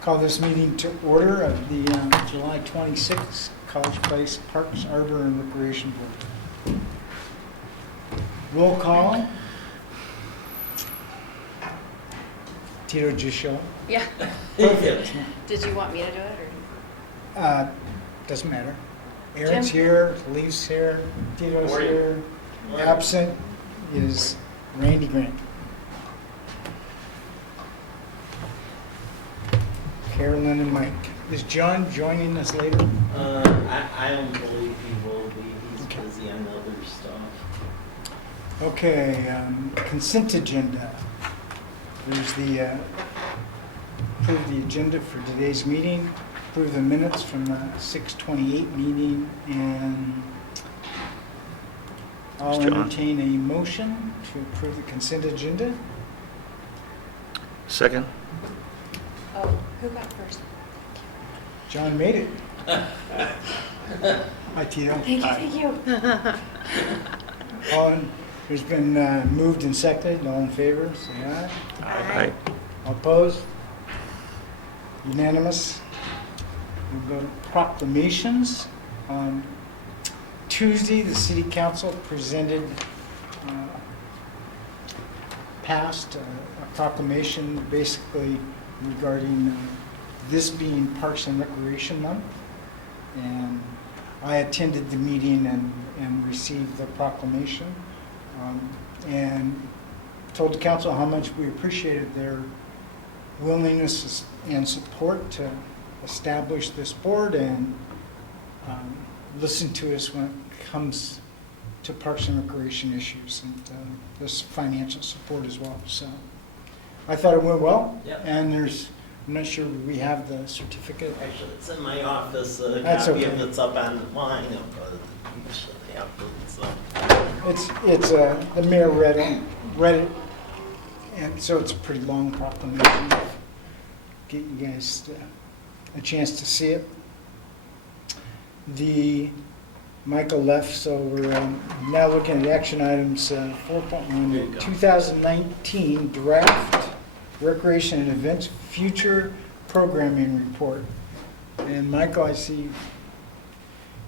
Call this meeting to order of the July 26th College Place Parks, Arbor, and Recreation Board. Roll call. Tito just showed up. Yeah. Perfect. Did you want me to do it or? Doesn't matter. Aaron's Jim? here, Lee's here, Tito's Morning. here. Morning. Absent is Randy Grant. Carolyn and Mike. Is John joining us later? I don't believe he will be. He's Okay. busy on other stuff. Okay, consent agenda. There's the, approve the agenda for today's meeting, approve the minutes from the 6:28 meeting, and I'll John. entertain a motion to approve the consent agenda. Second? Oh, who got first? John made it. Hi, Tito. Thank you. There's been moved and seconded. All in favor, say aye. Aye. All opposed? Unanimous. We'll go to proclamations. On Tuesday, the City Council presented, passed a proclamation basically regarding this being Parks and Recreation Month. And I attended the meeting and received the proclamation. And told the council how much we appreciated their willingness and support to establish this board and listen to us when it comes to Parks and Recreation issues and this financial support as well. So I thought it went well. Yep. And I'm not sure we have the certificate. Actually, it's in my office. A That's copy okay. of it's up online, but you should have it. So. It's the mayor read it, and so it's a pretty long proclamation. Get you guys a chance to see it. Michael left, so we're now looking at action items 4.1, 2019 draft recreation and events future programming report. And Michael, I see.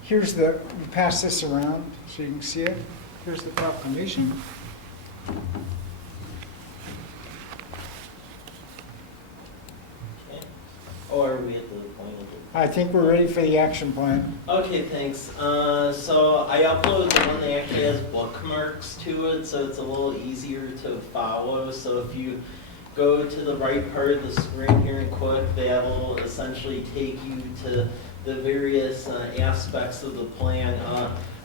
Here's we pass this around so you can see it. Here's the proclamation. Okay. Or are we at the point of it? I think we're ready for the action plan. Okay, thanks. So I uploaded the one that actually has bookmarks to it, so it's a little easier to follow. So if you go to the right part of the screen here and click, that will essentially take you to the various aspects of the plan.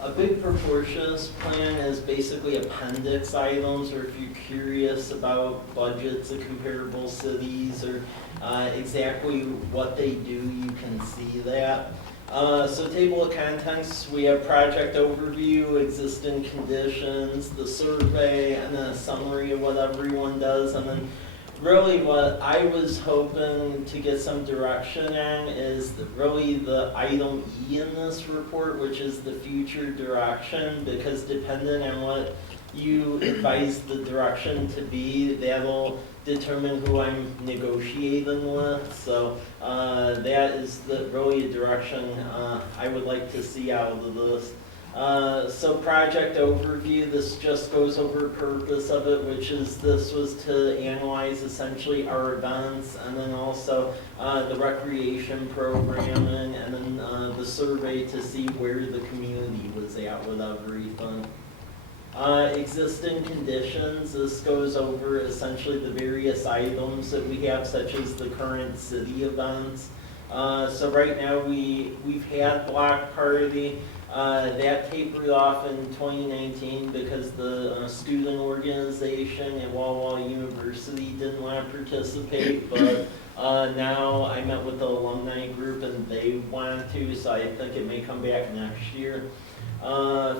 A big proportion of this plan is basically appendix items, or if you're curious about budgets of comparable cities or exactly what they do, you can see that. So table of contents, we have project overview, existing conditions, the survey, and then a summary of what everyone does. And then really what I was hoping to get some direction on is really the item E in this report, which is the future direction, because depending on what you advise the direction to be, that'll determine who I'm negotiating with. So that is really a direction I would like to see out of this. So project overview, this just goes over purpose of it, which is this was to analyze essentially our events, and then also the recreation programming, and then the survey to see where the community was at with everything. Existing conditions, this goes over essentially the various items that we have, such as the current city events. So right now we've had Block Party. That tapered off in 2019 because the student organization at Walla Walla University didn't want to participate, but now I met with the alumni group and they want to, so I think it may come back next year.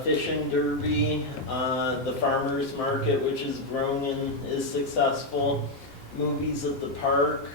Fishing derby, the farmers market, which is growing and is successful. Movies at the park,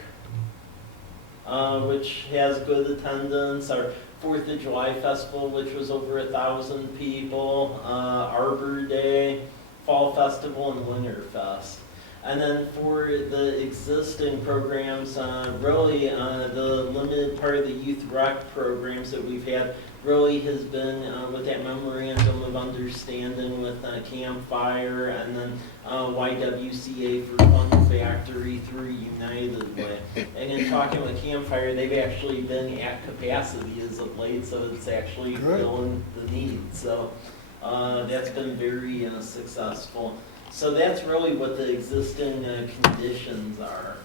which has good attendance. Our 4th of July festival, which was over 1,000 people. Arbor Day, Fall Festival, and Winter Fest. And then for the existing programs, really the limited part of the youth rec programs that we've had really has been with that memorandum of understanding with Campfire and then YWCA for Fun Factory through United Way. And in talking with Campfire, they've actually been at capacity as of late, so it's actually Good. filling the need. So that's been very successful. So that's really what the existing conditions are.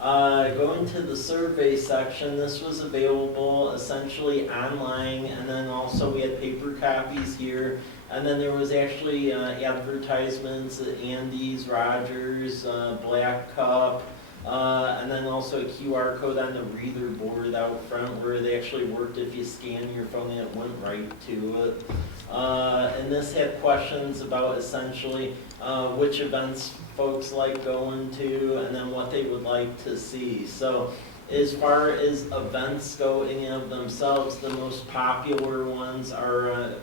Going to the survey section, this was available essentially online, and then also we had paper copies here, and then there was actually advertisements at Andy's, Rogers, Black Cup, and then also a QR code on the reader board out front where they actually worked if you scan your phone and it went right to it. And this had questions about essentially which events folks like going to and then what they would like to see. So as far as events go in and of themselves, the most popular ones are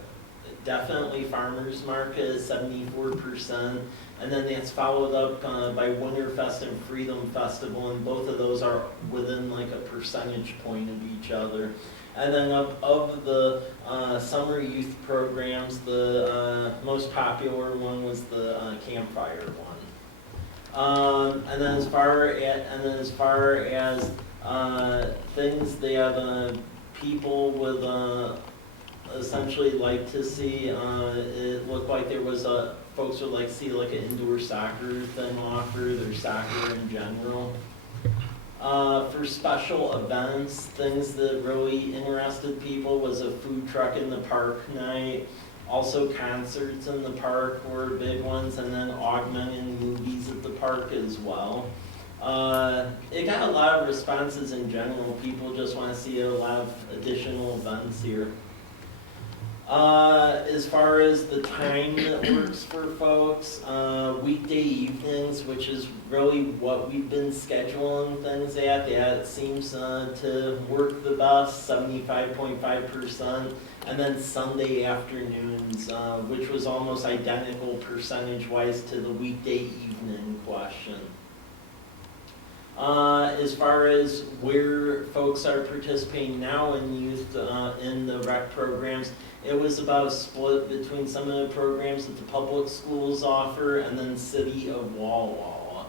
definitely Farmers Market is 74%, and then that's followed up by Winterfest and Freedom Festival, and both of those are within like a percentage point of each other. And then of the summer youth programs, the most popular one was the Campfire one. And then as far as things that people would essentially like to see, it looked like there was folks would like to see like an indoor soccer thing offered or soccer in general. For special events, things that really interested people was a food truck in the park night. Also concerts in the park were big ones, and then augmenting movies at the park as well. It got a lot of responses in general. People just want to see a lot of additional events here. As far as the time that works for folks, weekday evenings, which is really what we've been scheduling things at, yeah, it seems to work the best, 75.5%, and then Sunday afternoons, which was almost identical percentage-wise to the weekday evening question. As far as where folks are participating now in youth in the rec programs, it was about a split between some of the programs that the public schools offer and then City of Walla Walla.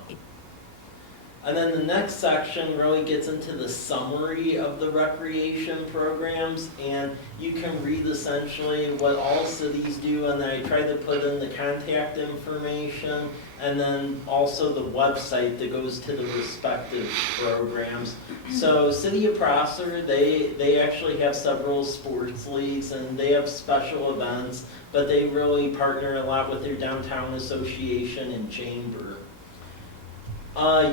And then the next section really gets into the summary of the recreation programs, and you can read essentially what all cities do, and then I tried to put in the contact information and then also the website that goes to the respective programs. So City of Prosser, they actually have several sports leagues and they have special events, but they really partner a lot with their downtown association and chamber.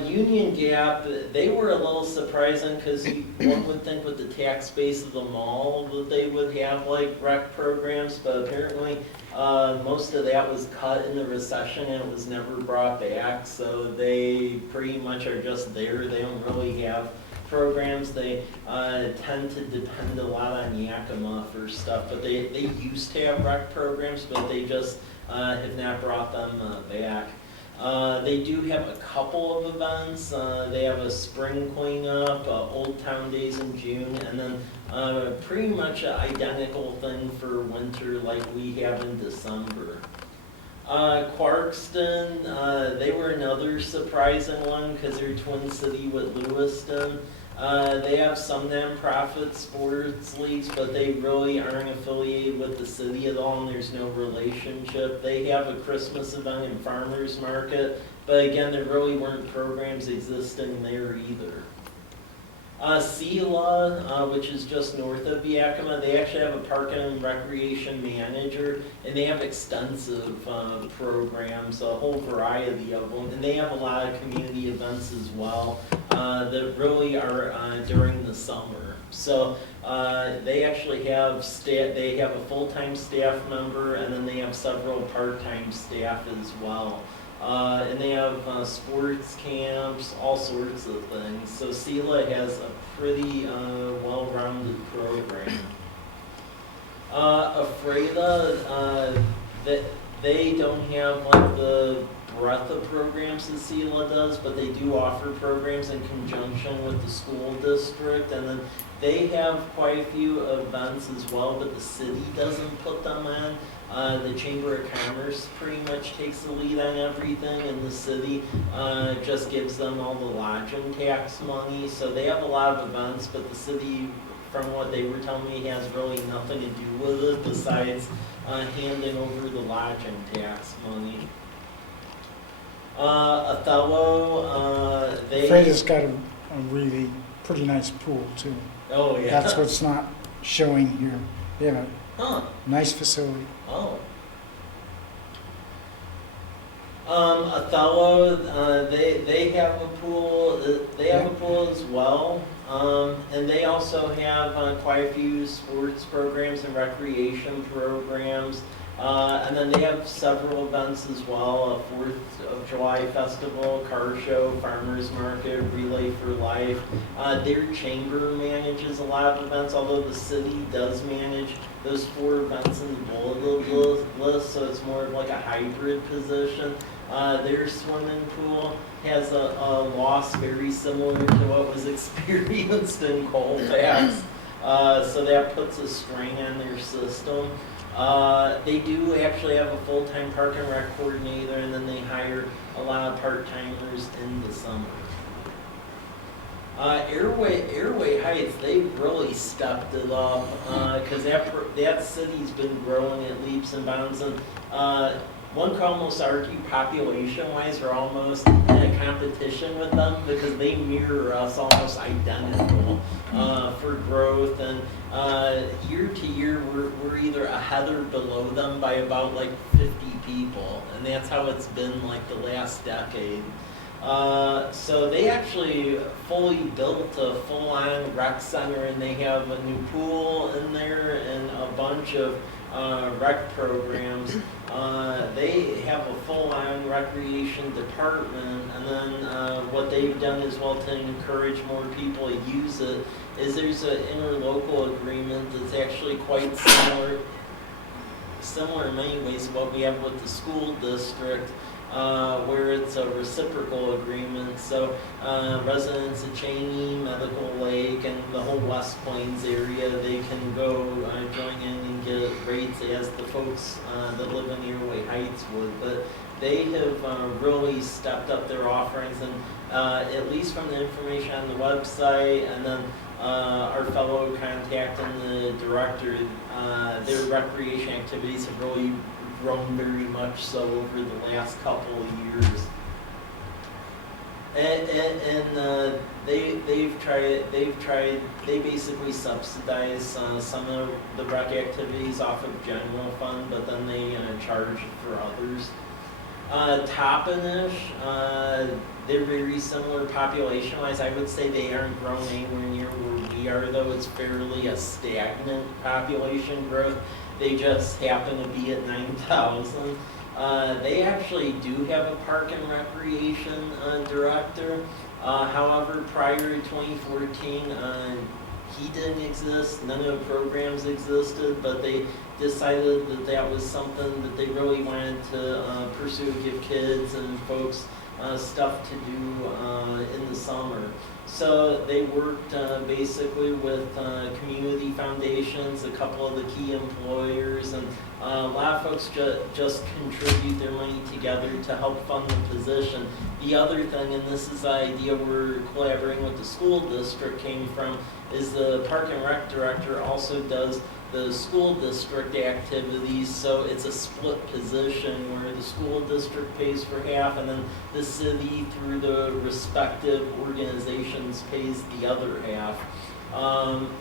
Union Gap, they were a little surprising because one would think with the tax base of the mall that they would have like rec programs, but apparently most of that was cut in the recession and it was never brought back, so they pretty much are just there. They don't really have programs. They tend to depend a lot on Yakima for stuff, but they used to have rec programs, but they just have not brought them back. They do have a couple of events. They have a spring cleanup, Old Town Days in June, and then pretty much an identical thing for winter like we have in December. Clarkston, they were another surprising one because they're twin city with Lewiston. They have some nonprofit sports leagues, but they really aren't affiliated with the city at all, and there's no relationship. They have a Christmas event in Farmers Market, but again, there really weren't programs existing there either. Sela, which is just north of Yakima, they actually have a park and recreation manager, and they have extensive programs, a whole variety of them, and they have a lot of community events as well that really are during the summer. So they actually have they have a full-time staff member, and then they have several part-time staff as well. And they have sports camps, all sorts of things. So Sela has a pretty well-rounded program. Afreda, they don't have like the breadth of programs that CELA does, but they do offer programs in conjunction with the school district, and then they have quite a few events as well, but the city doesn't put them on. The Chamber of Commerce pretty much takes the lead on everything, and the city just gives them all the lodging tax money. So they have a lot of events, but the city, from what they were telling me, has really nothing to do with it besides handing over the lodging tax money. Othello, Freda's got a really pretty nice pool too. Oh, yeah. That's what's not showing here. They have a Huh. nice facility. Oh. Othello, they have a pool. They have a pool as well, and they also have quite a few sports programs and recreation programs. And then they have several events as well: a 4th of July festival, car show, farmers market, relay for life. Their chamber manages a lot of events, although the city does manage those 4 events in the bulletin list, so it's more of like a hybrid position. Their swimming pool has a loss very similar to what was experienced in Colfax, so that puts a strain on their system. They do actually have a full-time park and rec coordinator, and then they hire a lot of part-timers in the summer. Airway Heights, they've really stepped it up, because that city's been growing at leaps and bounds, and one could almost argue population-wise we're almost in a competition with them, because they mirror us almost identical for growth, and year to year we're either ahead or below them by about like 50 people, and that's how it's been like the last decade. So they actually fully built a full-on rec center, and they have a new pool in there and a bunch of rec programs. They have a full-on recreation department, and then what they've done as well to encourage more people to use it is there's an interlocal agreement that's actually quite similar in many ways to what we have with the school district, where it's a reciprocal agreement. So residents of Cheney, Medical Lake, and the whole West Plains area, they can go join in and get rates as the folks that live in Airway Heights would. But they have really stepped up their offerings, and at least from the information on the website, and then our fellow contact and the director, their recreation activities have really grown very much so over the last couple of years. And they basically subsidize some of the rec activities off of general fund, but then they charge for others. Toppenish, they're very similar population-wise. I would say they aren't growing anywhere near where we are, though. It's fairly a stagnant population growth. They just happen to be at 9,000. They actually do have a park and recreation director. However, prior to 2014, he didn't exist. None of the programs existed, but they decided that that was something that they really wanted to pursue, give kids and folks stuff to do in the summer. So they worked basically with community foundations, a couple of the key employers, and a lot of folks just contribute their money together to help fund the position. The other thing, and this is the idea we're collaborating with the school district came from, is the Park and Rec director also does the school district activities, so it's a split position where the school district pays for half, and then the city, through the respective organizations, pays the other half.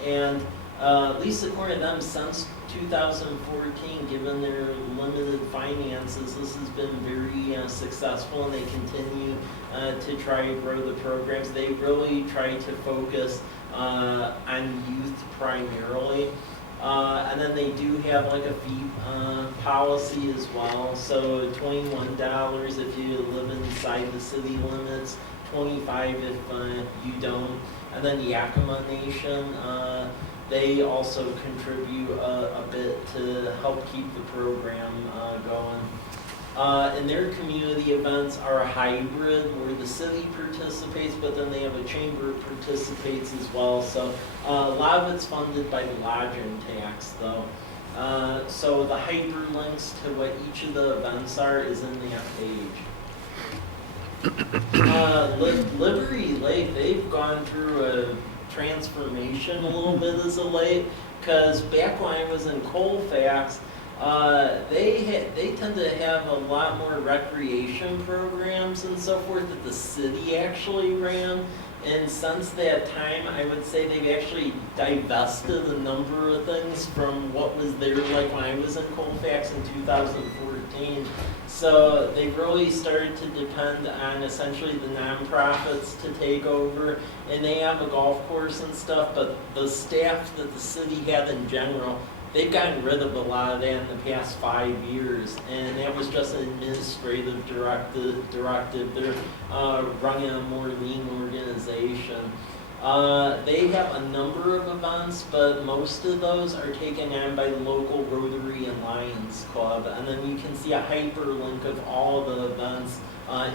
And at least according to them, since 2014, given their limited finances, this has been very successful, and they continue to try to grow the programs. They really try to focus on youth primarily. And then they do have like a fee policy as well. So $21 if you live inside the city limits, $25 if you don't. And then Yakima Nation, they also contribute a bit to help keep the program going. And their community events are a hybrid where the city participates, but then they have a chamber participates as well. So a lot of it's funded by the lodging tax though. So the hyperlinks to what each of the events are is in that page. Liberty Lake, they've gone through a transformation a little bit as of late, because back when I was in Colfax, they tend to have a lot more recreation programs and so forth that the city actually ran. And since that time, I would say they've actually divested a number of things from what was there like when I was in Colfax in 2014. So they've really started to depend on essentially the nonprofits to take over. And they have a golf course and stuff, but the staff that the city had in general, they've gotten rid of a lot of that in the past 5 years, and that was just an administrative directive. They're running a more lean organization. They have a number of events, but most of those are taken on by the local Rotary and Lions Club, and then you can see a hyperlink of all the events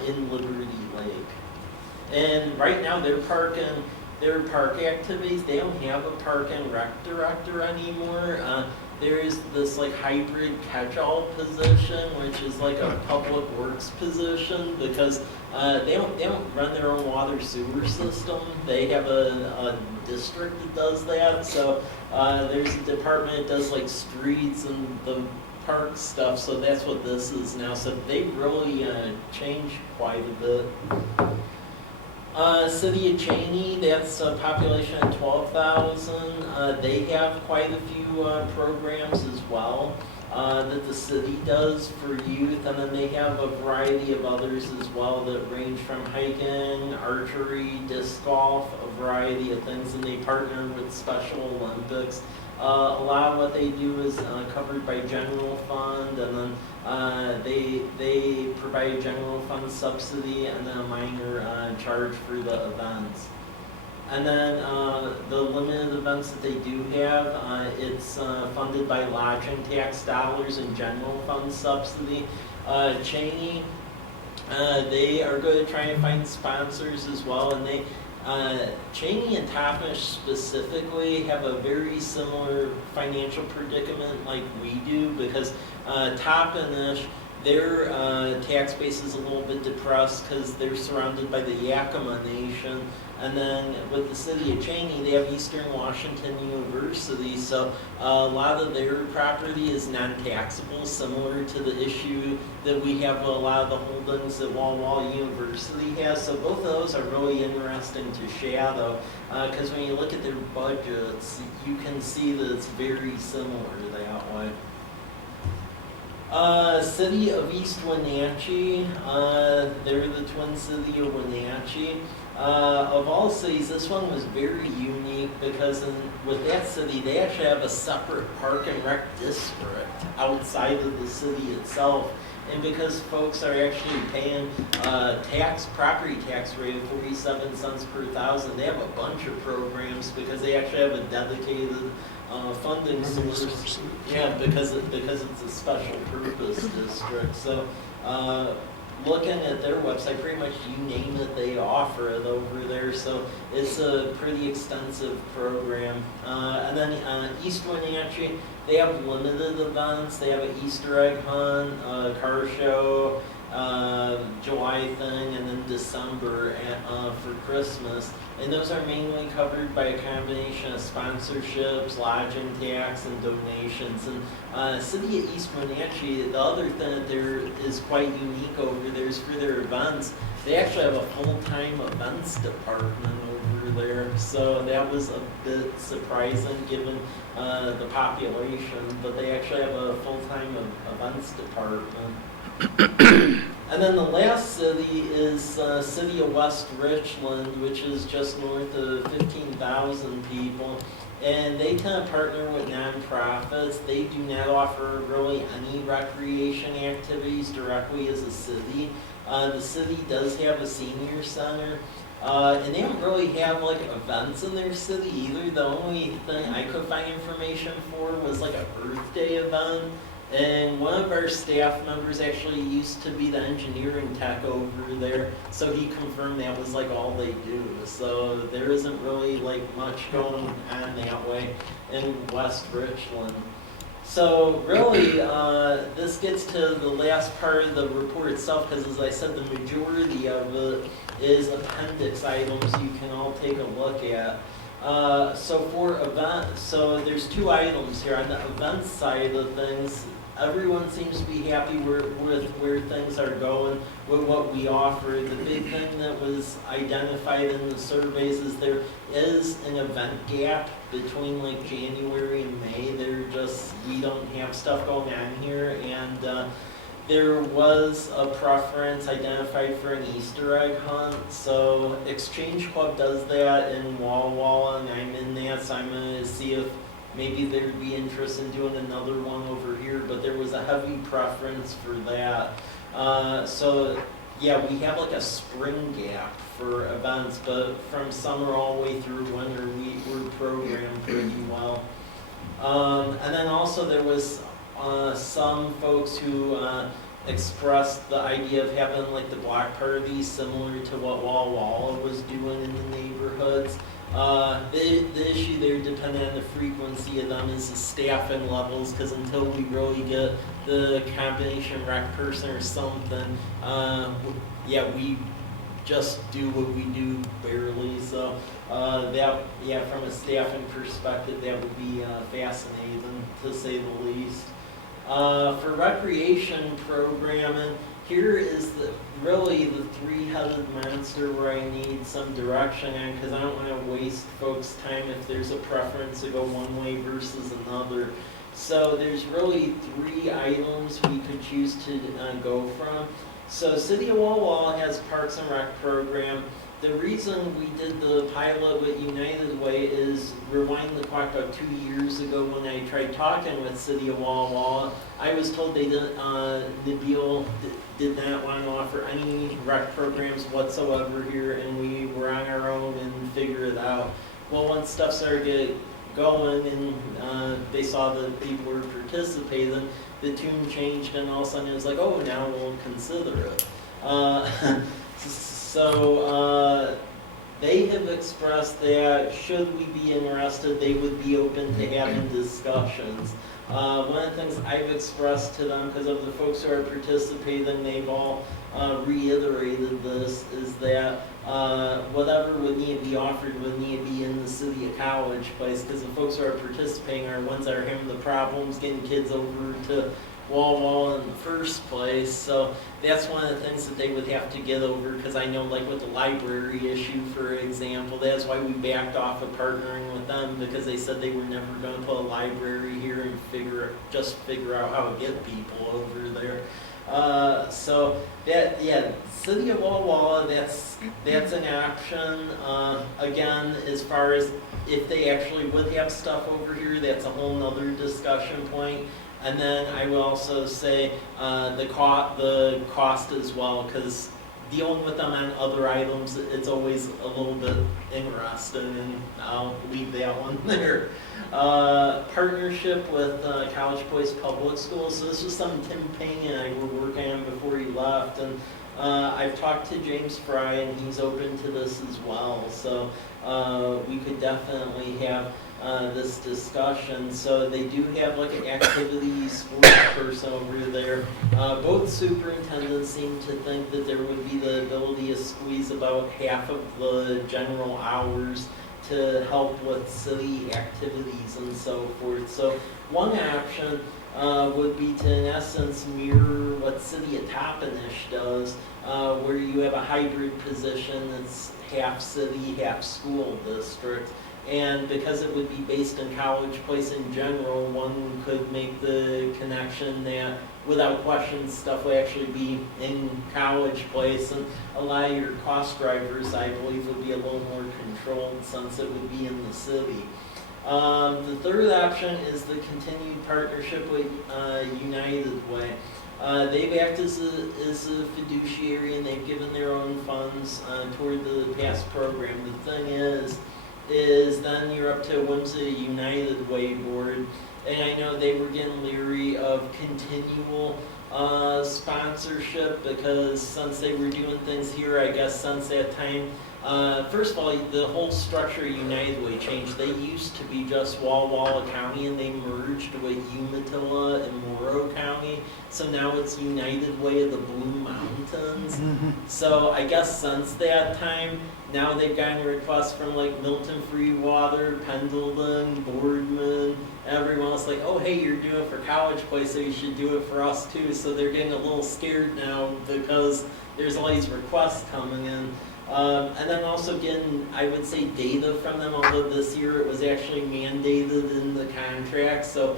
in Liberty Lake. And right now they're parking their park activities. They don't have a park and rec director anymore. There's this like hybrid catch-all position, which is like a public works position, because they don't run their own water sewer system. They have a district that does that. So there's a department that does like streets and the park stuff. So that's what this is now. So they really changed quite a bit. City of Cheney, that's a population of 12,000. They have quite a few programs as well that the city does for youth, and then they have a variety of others as well that range from hiking, archery, disc golf, a variety of things, and they partner with Special Olympics. A lot of what they do is covered by general fund, and then they provide a general fund subsidy and then a minor charge for the events. And then the limited events that they do have, it's funded by lodging tax dollars and general fund subsidy. Cheney, they are going to try and find sponsors as well, and they Cheney and Toppenish specifically have a very similar financial predicament like we do, because Toppenish, their tax base is a little bit depressed because they're surrounded by the Yakima Nation. And then with the city of Cheney, they have Eastern Washington University, so a lot of their property is non-taxable, similar to the issue that we have a lot of the holdings that Walla Walla University has. So both of those are really interesting to shadow, because when you look at their budgets, you can see that it's very similar that way. City of East Wenatchee, they're the twin city of Wenatchee. Of all cities, this one was very unique because with that city, they actually have a separate park and rec district outside of the city itself. And because folks are actually paying property tax rate of 47 cents per thousand, they have a bunch of programs because they actually have a dedicated funding source. Yeah, because it's a special purpose district. So looking at their website, pretty much you name it, they offer it over there. So it's a pretty extensive program. And then East Wenatchee, they have limited events. They have an Easter egg hunt, a car show, July thing, and then December for Christmas. And those are mainly covered by a combination of sponsorships, lodging tax, and donations. And City of East Wenatchee, the other thing that there is quite unique over there is for their events. They actually have a full-time events department over there. So that was a bit surprising given the population, but they actually have a full-time events department. And then the last city is City of West Richland, which is just north of 15,000 people. And they kind of partner with nonprofits. They do not offer really any recreation activities directly as a city. The city does have a senior center. And they don't really have like events in their city either. The only thing I could find information for was like a Earth Day event. And one of our staff members actually used to be the engineering tech over there, so he confirmed that was like all they do. So there isn't really like much going on that way in West Richland. So really, this gets to the last part of the report itself, because as I said, the majority of it is appendix items you can all take a look at. So for events, so there's two items here. On the events side of things, everyone seems to be happy with where things are going, with what we offer. The big thing that was identified in the surveys is there is an event gap between like January and May. We don't have stuff going on here, and there was a preference identified for an Easter egg hunt. So Exchange Club does that in Walla Walla, and I'm in that, so I'm gonna see if maybe there'd be interest in doing another one over here, but there was a heavy preference for that. So yeah, we have like a spring gap for events, but from summer all the way through winter, we're programmed pretty well. And then also there was some folks who expressed the idea of having like the block parties similar to what Walla Walla was doing in the neighborhoods. The issue there, depending on the frequency of them, is the staffing levels, because until we really get the combination rec person or something, yeah, we just do what we do barely. So that, yeah, from a staffing perspective, that would be fascinating, to say the least. For recreation programming, here is really the three-headed monster where I need some direction on, because I don't want to waste folks' time if there's a preference to go one way versus another. So there's really three items we could choose to go from. So City of Walla Walla has Parks and Rec program. The reason we did the pilot with United Way is, rewind the clock about 2 years ago when I tried talking with City of Walla Walla, I was told they didn't, Nabil did not want to offer any rec programs whatsoever here, and we were on our own and figured it out. Well, once stuff started getting going and they saw that people were participating, the tune changed, and all of a sudden it was like, oh, now we'll consider it. So they have expressed that should we be interested, they would be open to having discussions. One of the things I've expressed to them, because of the folks who are participating, they've all reiterated this, is that whatever would need to be offered would need to be in the City of College Place, because the folks who are participating are ones that are having the problems getting kids over to Walla Walla in the first place. So that's one of the things that they would have to get over, because I know, like with the library issue, for example, that's why we backed off of partnering with them, because they said they were never going to put a library here and figure out how to get people over there. So that, yeah, City of Walla Walla, that's an option. Again, as far as if they actually would have stuff over here, that's a whole nother discussion point. And then I will also say the cost as well, because dealing with them on other items, it's always a little bit interesting, and I'll leave that one there. Partnership with College Place Public Schools. So this was something Tim Payne and I were working on before he left, and I've talked to James Fry, and he's open to this as well. So we could definitely have this discussion. So they do have like an activity sports person over there. Both superintendents seem to think that there would be the ability to squeeze about half of the general hours to help with city activities and so forth. So one option would be to, in essence, mirror what City of Toppenish does, where you have a hybrid position that's half city, half school district. And because it would be based in College Place in general, one could make the connection that without question stuff would actually be in College Place, and a lot of your cost drivers, I believe, would be a little more controlled since it would be in the city. The third option is the continued partnership with United Way. They've acted as a fiduciary, and they've given their own funds toward the past program. The thing is then you're up to whims of the United Way board, and I know they were getting leery of continual sponsorship because since they were doing things here, I guess since that time, first of all, the whole structure of United Way changed. They used to be just Walla Walla County, and they merged with Umatilla and Morrow County. So now it's United Way of the Blue Mountains. So I guess since that time, now they've gotten requests from like Milton Freewater, Pendleton, Boardman, everyone else like, oh hey, you're doing it for College Place, so you should do it for us too. So they're getting a little scared now because there's all these requests coming in. And then also getting, I would say, data from them, although this year it was actually mandated in the contract, so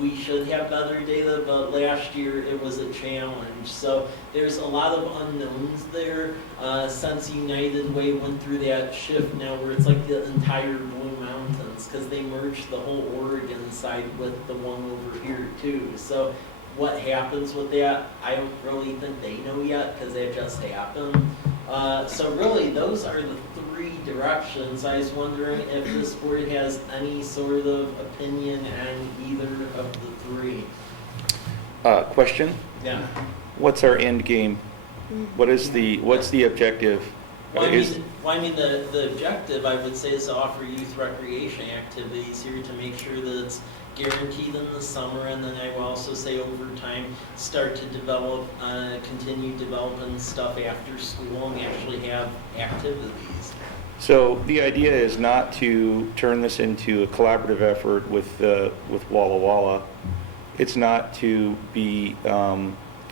we should have better data, but last year it was a challenge. So there's a lot of unknowns there since United Way went through that shift now where it's like the entire Blue Mountains, because they merged the whole Oregon side with the one over here too. So what happens with that, I don't really think they know yet, because that just happened. So really, those are the three directions. I was wondering if this board has any sort of opinion on either of the three. Question? Yeah. What's our end game? What's the objective? Well, I mean, the objective, I would say, is to offer youth recreation activities here to make sure that it's guaranteed in the summer, and then I will also say over time, start to develop, continue developing stuff after school and actually have activities. So the idea is not to turn this into a collaborative effort with Walla Walla. It's not to be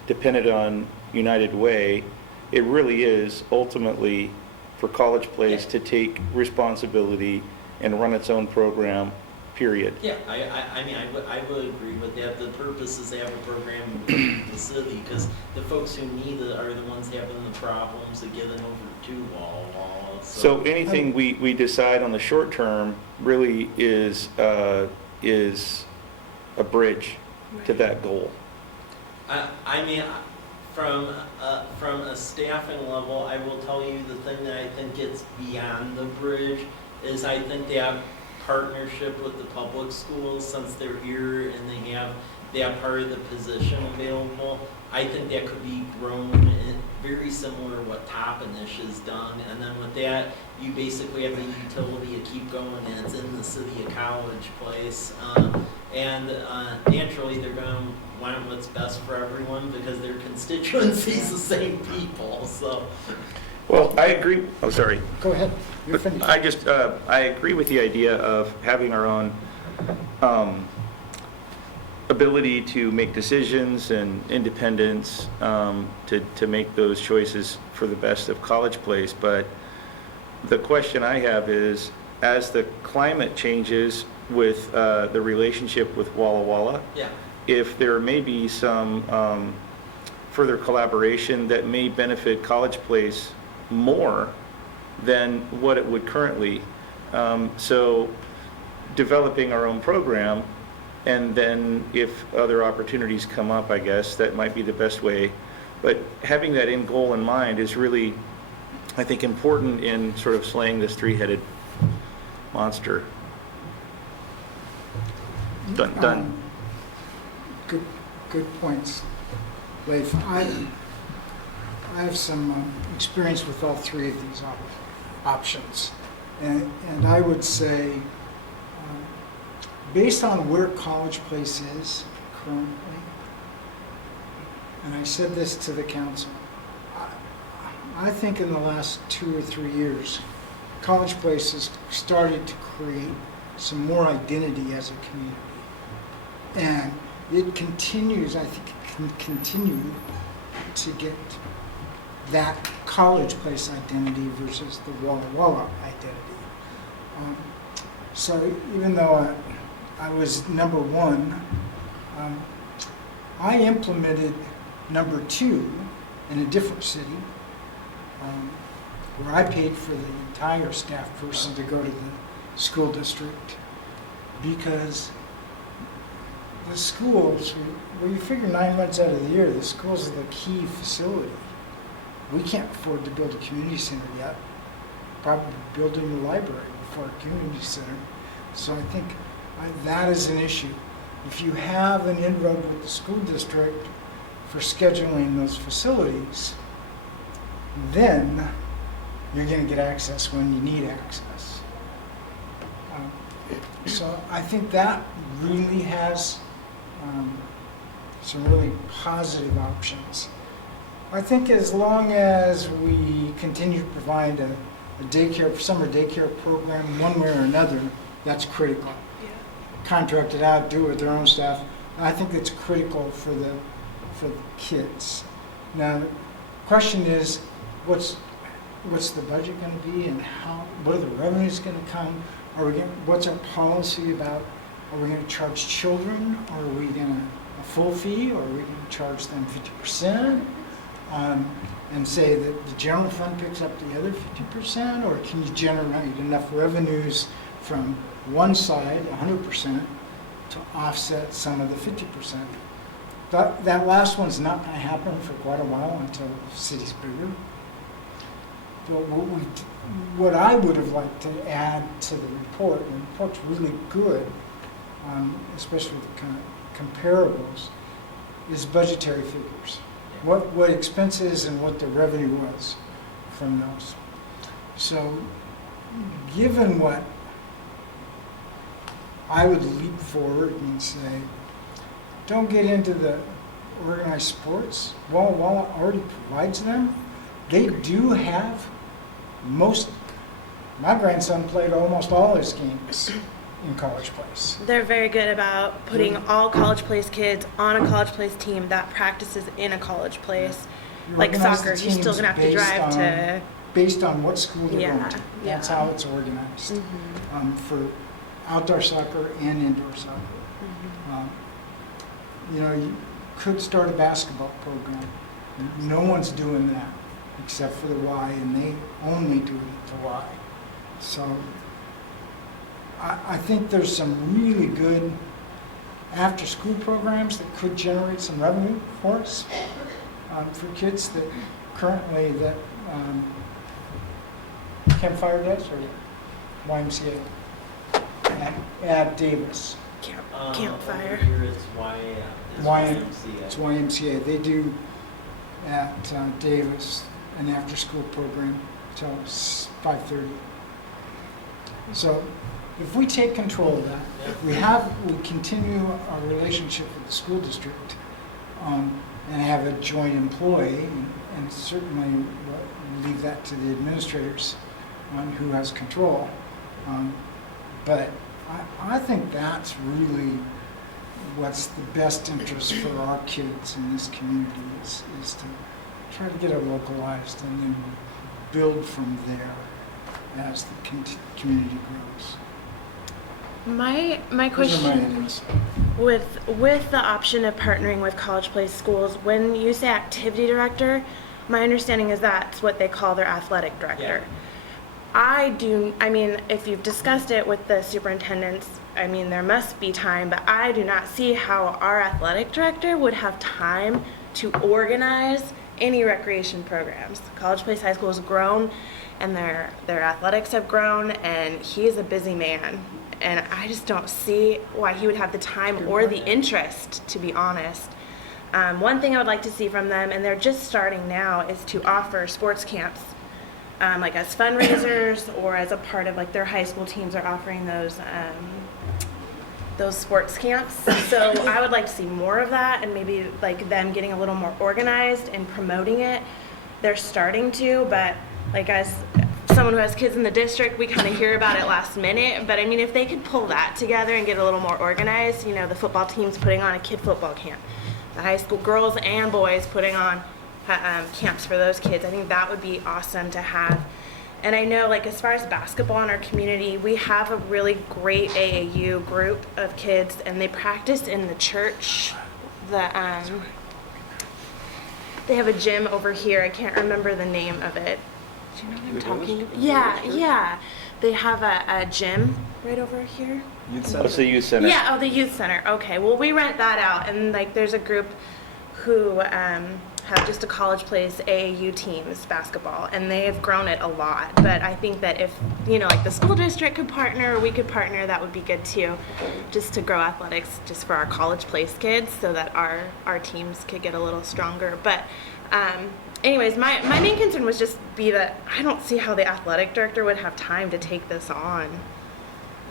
dependent on United Way. It really is ultimately for College Place to take responsibility and run its own program, period. Yeah, I mean, I would agree with that. The purpose is to have a program in the city, because the folks who need it are the ones having the problems of getting over to Walla Walla. So anything we decide on the short term really is a bridge to that goal. I mean, from a staffing level, I will tell you the thing that I think gets beyond the bridge is I think they have partnership with the public schools, since they're here and they have that part of the position available. I think that could be grown in very similar to what Toppenish has done, and then with that, you basically have the utility to keep going, and it's in the city of College Place. And naturally, they're going to want what's best for everyone because their constituency's the same people. So. Well, I agree. Oh, sorry. Go ahead. You're finished. I agree with the idea of having our own ability to make decisions and independence to make those choices for the best of College Place. But the question I have is, as the climate changes with the relationship with Walla Walla, Yeah. if there may be some further collaboration that may benefit College Place more than what it would currently. So developing our own program, and then if other opportunities come up, I guess that might be the best way. But having that end goal in mind is really, I think, important in sort of slaying this monster. Done. Good points, Leif. I have some experience with all three of these options, and I would say, based on where College Place is currently, and I said this to the council, I think in the last 2 or 3 years, College Place has started to create some more identity as a community. And it continues, I think it can continue to get that College Place identity versus the Walla Walla identity. So even though I was number one, I implemented number two in a different city, where I paid for the entire staff person to go to the school district, because the schools, well, you figure 9 months out of the year, the schools are the key facility. We can't afford to build a community center yet. Probably building a library before a community center. So I think that is an issue. If you have an inroad with the school district for scheduling those facilities, then you're going to get access when you need access. So I think that really has some really positive options. I think as long as we continue to provide a summer daycare program one way or another, that's critical. Contract it out, do it with their own staff. I think that's critical for the kids. Now, the question is, what's the budget going to be, and what are the revenues going to come? What's our policy about? Are we going to charge children, or are we going to a full fee, or are we going to charge them 50%? And say that the general fund picks up the other 50%, or can you generate enough revenues from one side, 100%, to offset some of the 50%? That last one's not going to happen for quite a while until the city's bigger. But what I would have liked to add to the report, and the report's really good, especially with the kind of comparables, is budgetary figures. What expenses and what the revenue was from those. So given what, I would leap forward and say, don't get into the organized sports. While it already provides them, they do have my grandson played almost all his games in College Place. They're very good about putting all College Place kids on a College Place team that practices in a College Place. You Like organize soccer, the you're still teams going to have to drive to... based on what school they're Yeah, going to. That's yeah. how it's organized for outdoor soccer and indoor soccer. You could start a basketball program. No one's doing that except for the Y, and they only do the Y. So I think there's some really good after-school programs that could generate some revenue for us, for kids that currently Campfire does, or YMCA at Davis. Campfire. Over here it's YMCA. It's YMCA. They do at Davis an after-school program till 5:30. So if we take control of that, we continue our relationship with the school district and have a joint employee, and certainly leave that to the administrators who has control. But I think that's really what's the best interest for our kids in this community is to try to get it localized and then build from there as the community grows. My Those are my question ideas. with the option of partnering with College Place schools, when you say activity director, my understanding is that's what they call their athletic director. If you've discussed it with the superintendents, there must be time, but I do not see how our athletic director would have time to organize any recreation programs. College Place High School has grown, and their athletics have grown, and he is a busy man. And I just don't see why he would have the time or the interest, to be honest. One thing I would like to see from them, and they're just starting now, is to offer sports camps, like as fundraisers or as a part of like their high school teams are offering those sports camps. So I would like to see more of that, and maybe like them getting a little more organized and promoting it. They're starting to, but like as someone who has kids in the district, we kind of hear about it last minute. But if they could pull that together and get a little more organized, the football team's putting on a kid football camp, the high school girls and boys putting on camps for those kids. I think that would be awesome to have. And I know, like, as far as basketball in our community, we have a really great AAU group of kids, and they practice in the church. They have a gym over here. I can't remember the name of it. Do you know what I'm talking about? Yeah. They have a gym right over here. It's the youth center. Yeah, the youth center. Okay, well, we rent that out, and like there's a group who have just a college place AAU teams basketball, and they've grown it a lot. But I think that if, like the school district could partner, we could partner, that would be good too, just to grow athletics just for our college place kids so that our teams could get a little stronger. But anyways, my main concern was just be that I don't see how the athletic director would have time to take this on.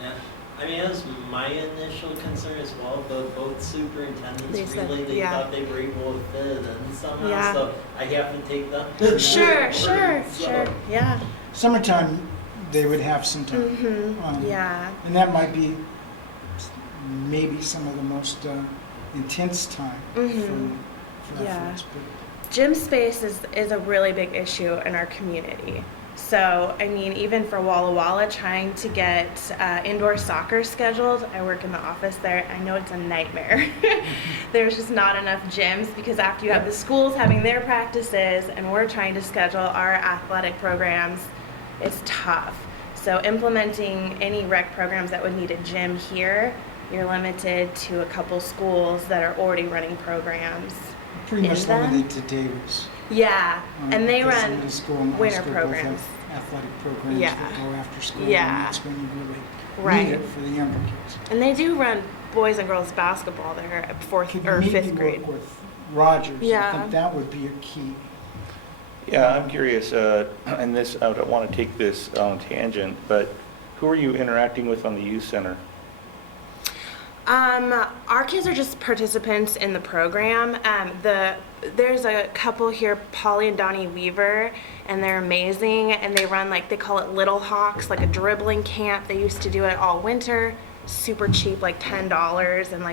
Yeah, I mean, it was my initial concern as well, but both superintendents They said, really, they yeah. thought they were able to fit it in somehow, Yeah. so I have to take them. Sure, So- yeah. Summertime, they would have some time. Mm-hmm. Yeah. And that might be maybe some of the most intense time for Yeah. efforts. Gym space is a really big issue in our community. So, I mean, even for Walla Walla, trying to get indoor soccer scheduled, I work in the office there, I know it's a nightmare. There's just not enough gyms because after you have the schools having their practices and we're trying to schedule our athletic programs, it's tough. So implementing any rec programs that would need a gym here, you're limited to a couple schools that are already running programs. Pretty much in them. limited to Davis. Yeah, and they Because run middle school and high winter school both have programs. athletic programs Yeah. that go after school. Yeah. And that's when you really Right. need it for the younger kids. And they do run boys and girls basketball there at fourth Could or maybe fifth grade. work with Rogers. I Yeah. think that would be a key. Yeah, I'm curious, and this, I don't want to take this on tangent, but who are you interacting with on the youth center? Our kids are just participants in the program. There's a couple here, Polly and Donnie Weaver, and they're amazing. And they run they call it Little Hawks, like a dribbling camp. They used to do it all winter, super cheap, like $10, and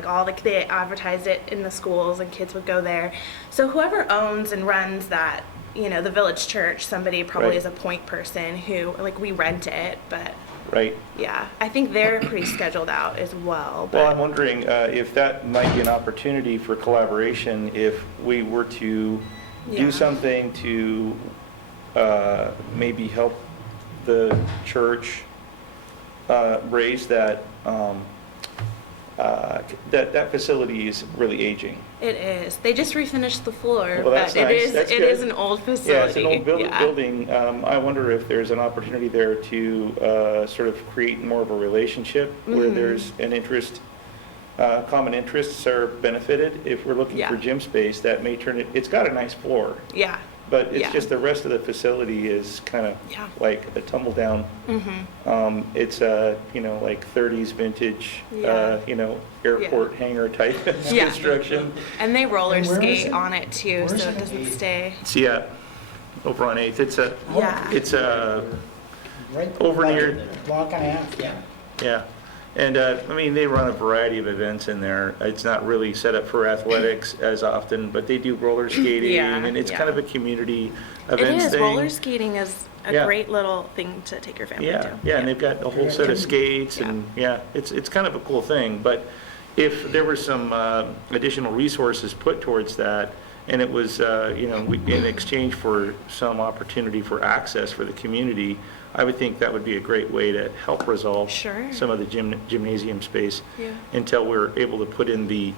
they advertised it in the schools, and kids would go there. So whoever owns and runs that, the village church, somebody probably Right. is a point person who we rent it, but. Right? Yeah, I think they're pretty scheduled out as well. Well, I'm But wondering if that might be an opportunity for collaboration if we were to Yeah. do something to maybe help the church raise that, that facility is really aging. it is. They just refinished the floor, Well, that's but nice. That's it good. is an old facility. Yeah, it's an old Yeah. building. I wonder if there's an opportunity there to sort of create more of a relationship where Mm-hmm. there's an interest, common interests are benefited. If we're looking Yeah. for gym space, that may turn it, it's got a nice floor, Yeah. but it's Yeah. just the rest of the facility is kind of Yeah. like a tumble down. Mm-hmm. It's like 30s vintage, Yeah. airport hangar type Yeah. construction. And they roller And where is skate it? on it too, Where is so it? it doesn't stay. So yeah, over on 8th. Yeah. It's Right. over block- near- Block and a half. Yeah. Yeah, and they run a variety of events in there. It's not really set up for athletics as often, but they do roller skating, Yeah, and it's yeah. kind of a community It events is. thing. Roller skating is a Yeah. great little thing to take your family Yeah, to. yeah, and they've got a whole set of skates, Yeah. and it's kind of a cool thing. But if there were some additional resources put towards that, and it was in exchange for some opportunity for access for the community, I would think that would be a great way to help resolve Sure. some of the gymnasium space Yeah. until we're able to put in the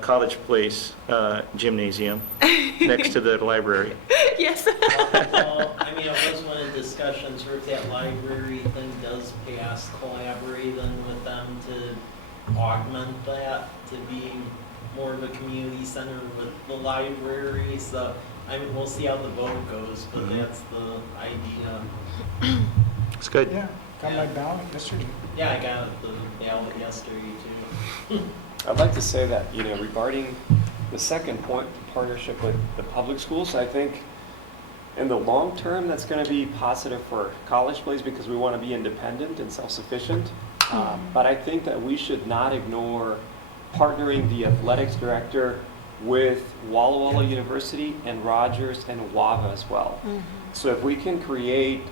College Place gymnasium next to the library. Yes. Well, I mean, it was one of the discussions where if that library thing does pass, collaborating with them to augment that to be more of a community center with the library. So, I mean, we'll see how the vote goes, but Mhm. that's the idea. It's good. Yeah, got my ballot yesterday. Yeah, I got the ballot yesterday too. I'd like to say that, regarding the second point, the partnership with the public schools, I think in the long term, that's going to be positive for College Place because we want to be independent and self-sufficient. But I think that we should not ignore partnering the athletics director with Walla Walla University and Rogers and WAVA as well. So if we can create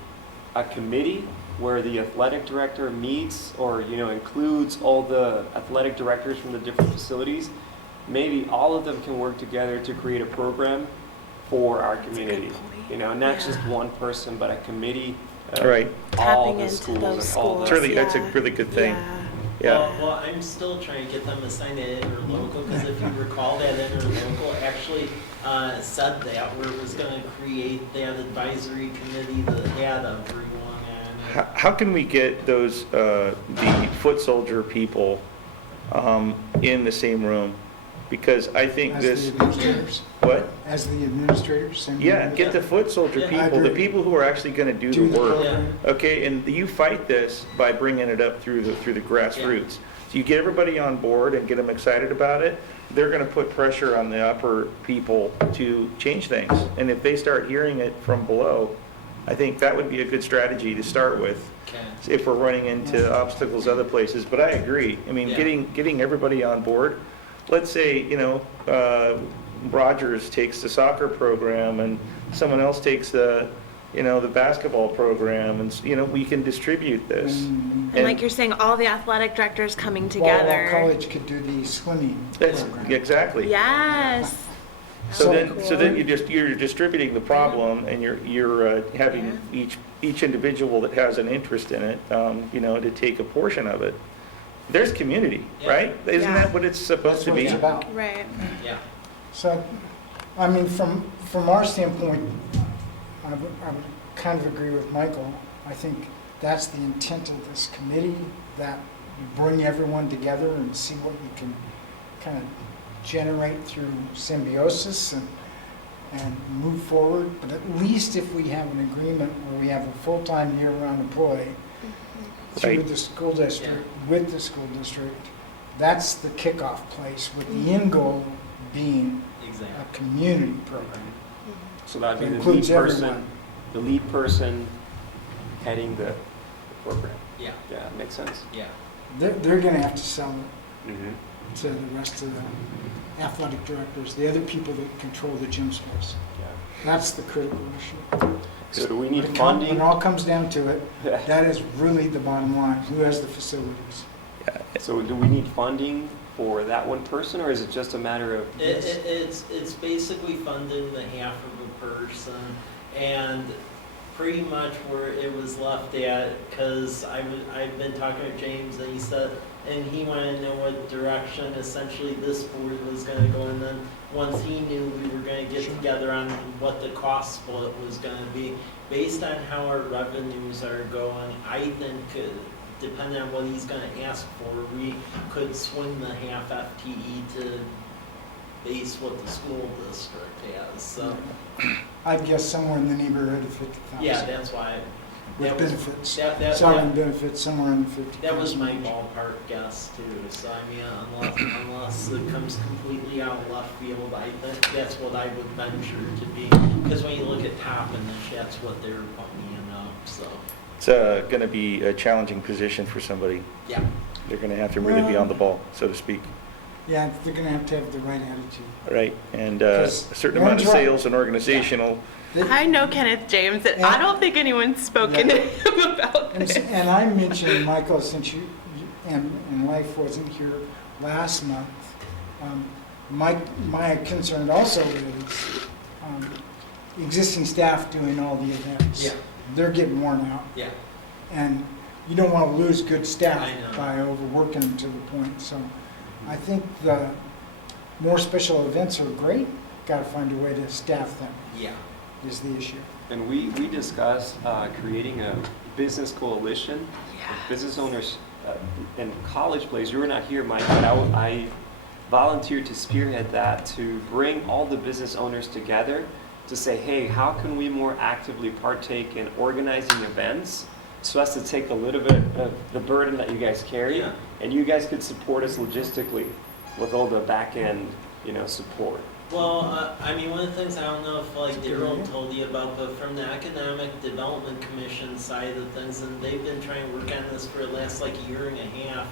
a committee where the athletic director meets or includes all the athletic directors from the different facilities, maybe all of them can work together to create a program for our That's a good community. point. Not Yeah. just one person, but a committee. Right. All Tapping the into schools those and all schools. It's really, that's a Yeah. really good thing. Yeah. Yeah. Well, I'm still trying to get them assigned an interlocal, because if you recall, that interlocal actually said that, where it was gonna create that advisory committee that had everyone on it. How can we get those, the foot soldier people in the same room? Because I think As this, the administrators, what? as the administrators. same Yeah, with get the foot soldier Yeah. I people, the agree. people who are actually going to do Do the the work. program. Okay, and you fight this by bringing it up through the grassroots. So you get everybody on board and get them excited about it. They're going to put pressure on the upper people to change things. And if they start hearing it from below, I think that would be a good strategy to start with. Okay. If we're running into obstacles other places. But I agree. I mean, Yeah. getting everybody on board. Let's say, Rogers takes the soccer program and someone else takes the basketball program, and, we can distribute this. And And like you're saying, all the athletic directors coming Wall together. College could do the swimming That's, program. exactly. Yes. So then, Cool. so then you're distributing the problem, and you're having each individual that has an interest in it, to take a portion of it. There's community, Yeah. right? Isn't Yeah. that what it's supposed That's to what be? it's about. Right. Yeah. So, I mean, from our standpoint, I would kind of agree with Michael. I think that's the intent of this committee, that you bring everyone together and see what you can kind of generate through symbiosis and move forward. But at least if we have an agreement where we have a full-time year-round employee through Right. the school district, with the school district, that's the kickoff place, with the end goal being Exactly. a community program. So that'd be That the lead includes person, everyone. the lead person heading the program. Yeah. Yeah, makes sense. Yeah. They're gonna have to sell it Mm-hmm. to the rest of the athletic directors, the other people that control the gym space. Yeah. That's the critical issue. So do we When need it funding? all comes down to it, that is really the bottom line. Who has the facilities? So do we need funding for that one person, or is it just a matter of? It's basically funding the half of a person, and pretty much where it was left at, because I've been talking with James, and he said, and he wanted to know what direction essentially this board was gonna go, and then once he knew we were gonna get together on what the cost split was gonna be, based on how our revenues are going, I think, depending on what he's gonna ask for, we could swing the half FTE to base what the school district has, so, I'd guess somewhere in the neighborhood of 50,000. yeah, that's why. With that was- benefits. That, Salary and benefits, somewhere in the 50,000. that was my ballpark guess too, so I mean, unless it comes completely out of left field, I think that's what I would venture to be. Because when you look at Toppenish, that's what they're bumping up, so, It's going to be a challenging position for somebody. yeah. They're going to have to really be on the ball, so to speak, Yeah, they're gonna have to have the right attitude. right? And a Because certain amount of Aaron's right. sales and organizational. I know Kenneth James, and I don't think anyone's spoken to him about And this. and I mentioned, Michael, since you and Life wasn't here last month, my concern also is existing staff doing all the events. Yeah. They're getting worn out, Yeah, and you don't want to lose good staff I know. by overworking them to the point. So I think the more special events are great, got to find a way to staff them yeah. is the issue. And we discussed creating a business coalition of business owners and college players. You were not here, Mike, but I volunteered to spearhead that, to bring all the business owners together to say, hey, how can we more actively partake in organizing events so as to take a little bit of the burden that you guys carry, Yeah. and you guys could support us logistically with all the back end, support. Well, I mean, one of the things, I don't know if like Daryl told you about, but from the Economic Development Commission side of things, and they've been trying to work on this for the last like year and a half,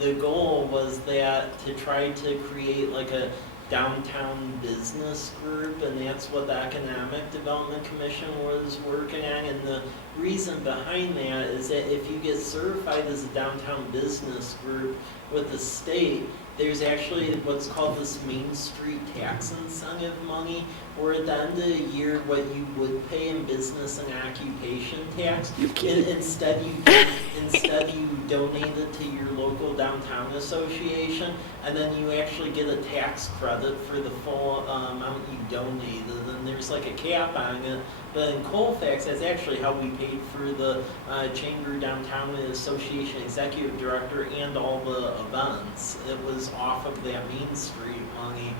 the goal was that to try to create like a downtown business group, and that's what the Economic Development Commission was working on. And the reason behind that is that if you get certified as a downtown business group with the state, there's actually what's called this Main Street tax incentive money, where at the end of the year, what you would pay in business and occupation tax, instead you donate it to your local downtown association, and then you actually get a tax credit for the full amount you donated, and there's like a cap on it. But in Colfax, that's actually how we paid for the Chamber Downtown Association Executive Director and all the events. It was off of that Main Street money.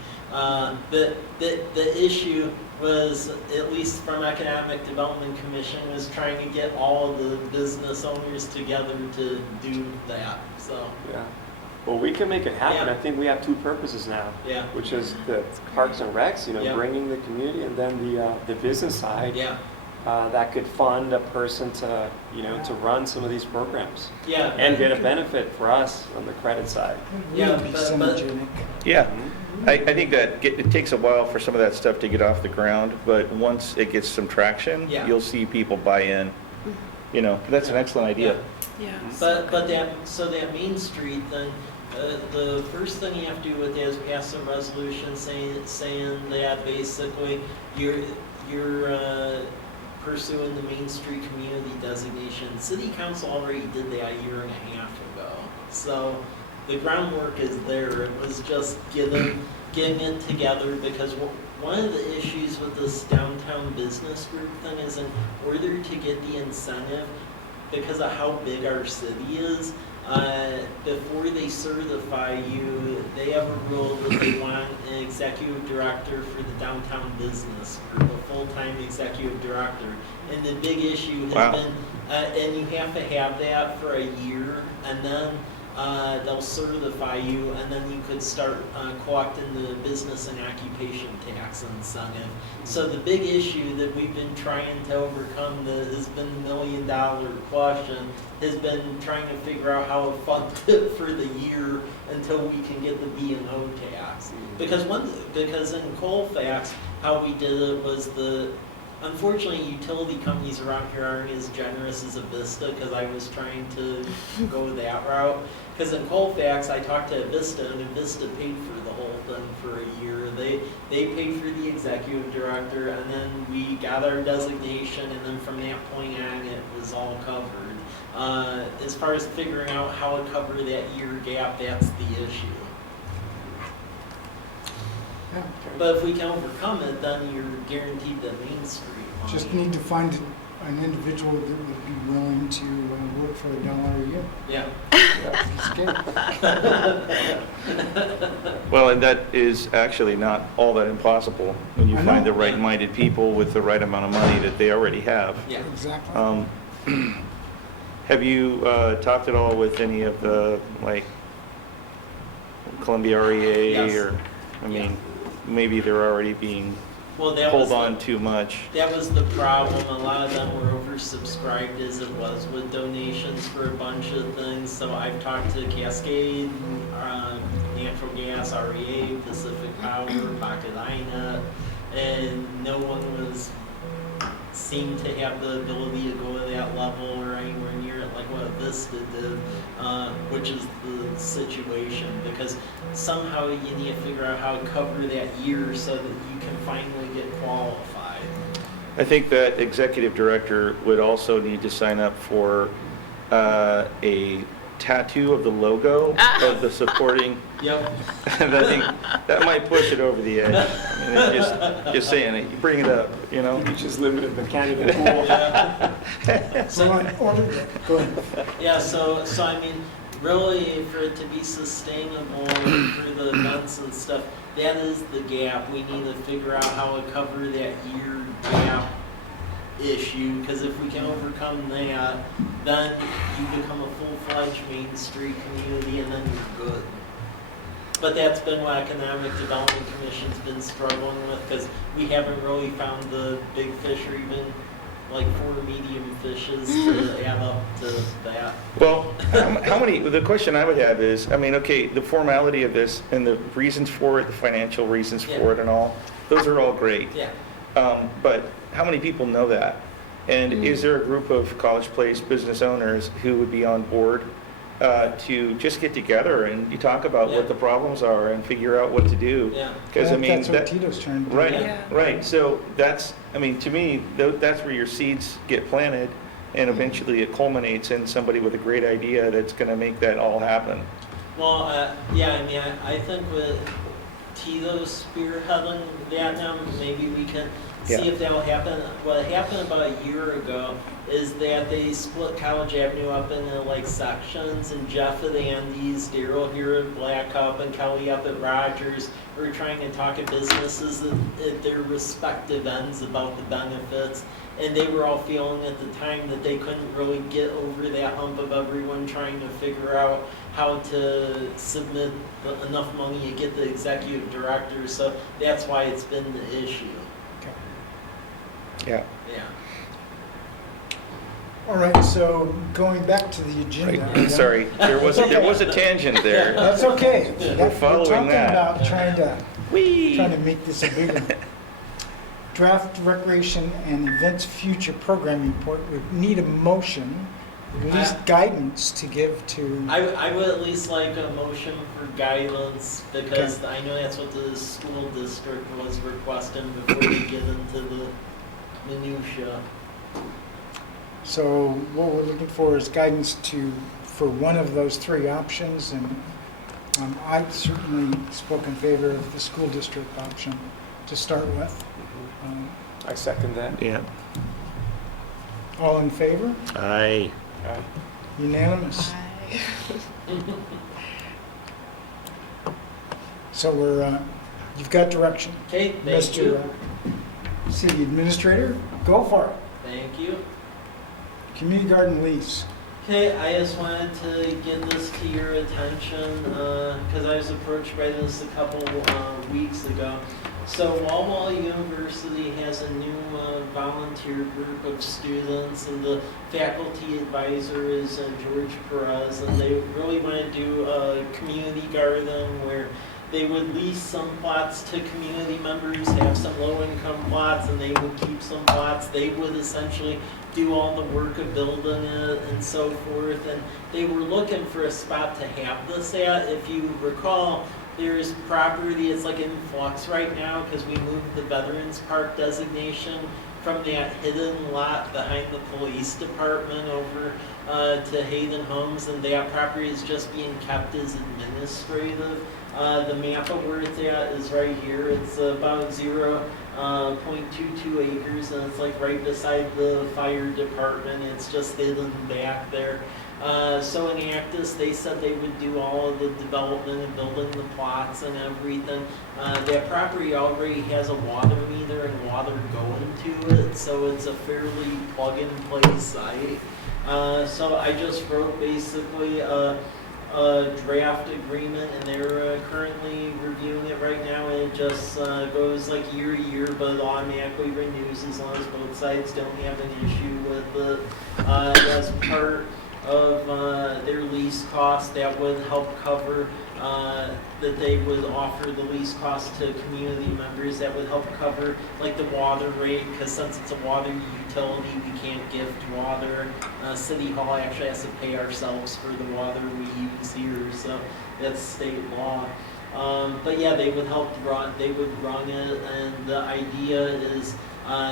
The issue was, at least from Economic Development Commission, was trying to get all of the business owners together to do that, so. Yeah. Well, we can make it happen. Yeah. I think we have two purposes now. Yeah. Which is the Parks and Recs, Yeah. bringing the community, and then the business side. Yeah, That could fund a person to, to run some of these programs. yeah. And get a benefit for us on the credit side. Yeah, It would be but- synergetic. Yeah, I think that it takes a while for some of that stuff to get off the ground, but once it gets some traction, Yeah. you'll see people buy in. That's an excellent idea. Yeah. But that Main Street, then, the first thing you have to do with that is pass a resolution saying that basically you're pursuing the Main Street community designation. City Council already did that a year and a half ago. So the groundwork is there. It was just getting it together, because one of the issues with this downtown business group thing is, in order to get the incentive, because of how big our city is, before they certify you, they have a rule that they want an executive director for the downtown business group, a full-time executive director. And the big issue has Wow. been, and you have to have that for a year, and then they'll certify you, and then you could start collecting the business and occupation tax incentive. So the big issue that we've been trying to overcome, that has been the $1 million question, has been trying to figure out how to fund it for the year until we can get the B&O tax. Because in Colfax, how we did it was unfortunately, utility companies around here aren't as generous as Avista, because I was trying to go that route. Because in Colfax, I talked to Avista, and Avista paid for the whole thing for a year. They paid for the executive director, and then we got our designation, and then from that point on, it was all covered. As far as figuring out how to cover that year gap, that's the issue. Yeah. But if we can overcome it, then you're guaranteed the Main Street money. Just need to find an individual that would be willing to work for $1 a year. Yeah. It's good. Well, and that is actually not all that impossible when you I find know. the right-minded people with the right amount of money that they already have. Yeah. Exactly. Have you talked at all with any of the, like, Columbia REA? Yes. Or, maybe they're already being Well, that pulled was on too much. That was the problem. A lot of them were oversubscribed as it was with donations for a bunch of things. So I've talked to Cascade, Natural Gas, REA, Pacific Power, Pocket INET, and no one seemed to have the ability to go to that level or anywhere near it like what Vista did, which is the situation, because somehow you need to figure out how to cover that year so that you can finally get qualified. I think that executive director would also need to sign up for a tattoo of the logo of the supporting. Yep. And I think that might push it over the edge. It's just saying it. You bring it up, Which is limited mechanic and pool. Yeah. So go ahead. Yeah, so I mean, really, for it to be sustainable for the events and stuff, that is the gap. We need to figure out how to cover that year gap issue, because if we can overcome that, then you become a full-fledged Main Street community, and then you're good. But that's been what Economic Development Commission's been struggling with, because we haven't really found the big fish, or even like 4 medium fishes to add up to that. Well, how many, the question I would have is, okay, the formality of this and the reasons for it, the financial reasons for it and all, those are all great. Yeah. But how many people know that? And is there a group of College Place business owners who would be on board to just get together and you talk about Yeah. what the problems are and figure out what to do. Yeah. Because I mean, That's what that, Tito's trying to do. right, Yeah. right. So that's, I mean, to me, that's where your seeds get planted, and eventually it culminates in somebody with a great idea that's going to make that all happen. Well, yeah, I mean, I think with Tito spearheading that now, maybe we can see Yeah. if that'll happen. What happened about a year ago is that they split College Avenue up into like sections, and Jeff at Andy's, Daryl here at Blackup, and Kelly up at Rogers were trying to talk to businesses at their respective ends about the benefits. And they were all feeling at the time that they couldn't really get over that hump of everyone trying to figure out how to submit enough money to get the executive director. So that's why it's been the issue. Okay. Yeah. Yeah. All right, so going back to the agenda. Right. item. Sorry, there was a tangent there. That's okay. We're following talking that. about trying Whee! to make this a bigger draft recreation and events future programming report. We need a motion, at least guidance to give to. I would at least like a motion for guidance, because I know that's what the school district was requesting before we get into the minutia. So what we're looking for is guidance for one of those three options, and I certainly spoke in favor of the school district option to start with. I second that. Yeah. All in favor? Aye. Unanimous. Bye. So you've got direction. Okay, thank you. Mr. City Administrator, go for it. Thank you. Community garden lease. Okay, I just wanted to get this to your attention because I was approached by this a couple weeks ago. So Wall Wall University has a new volunteer group of students, and the faculty advisor is George Perez, and they really want to do a community garden where they would lease some plots to community members, have some low-income plots, and they would keep some plots. They would essentially do all the work of building it and so forth. And they were looking for a spot to have this at. If you recall, there's property, it's like in flux right now because we moved the Veterans Park designation from that hidden lot behind the police department over to Hayden Homes, and that property is just being kept as administrative. The map of where it's at is right here. It's about 0.22 acres, and it's like right beside the fire department. It's just hidden back there. So in Actus, they said they would do all of the development and building the plots and everything. That property already has a water meter and water going to it, so it's a fairly plug-and-play site. So I just wrote basically a draft agreement, and they're currently reviewing it right now, and it just goes like year to year, but it automatically renews as long as both sides don't have an issue with it. As part of their lease cost, that would help cover that they would offer the lease cost to community members. That would help cover like the water rate, because since it's a water utility, we can't gift water. City Hall actually has to pay ourselves for the water we use here, so that's state law. But yeah, they would help run it, and the idea is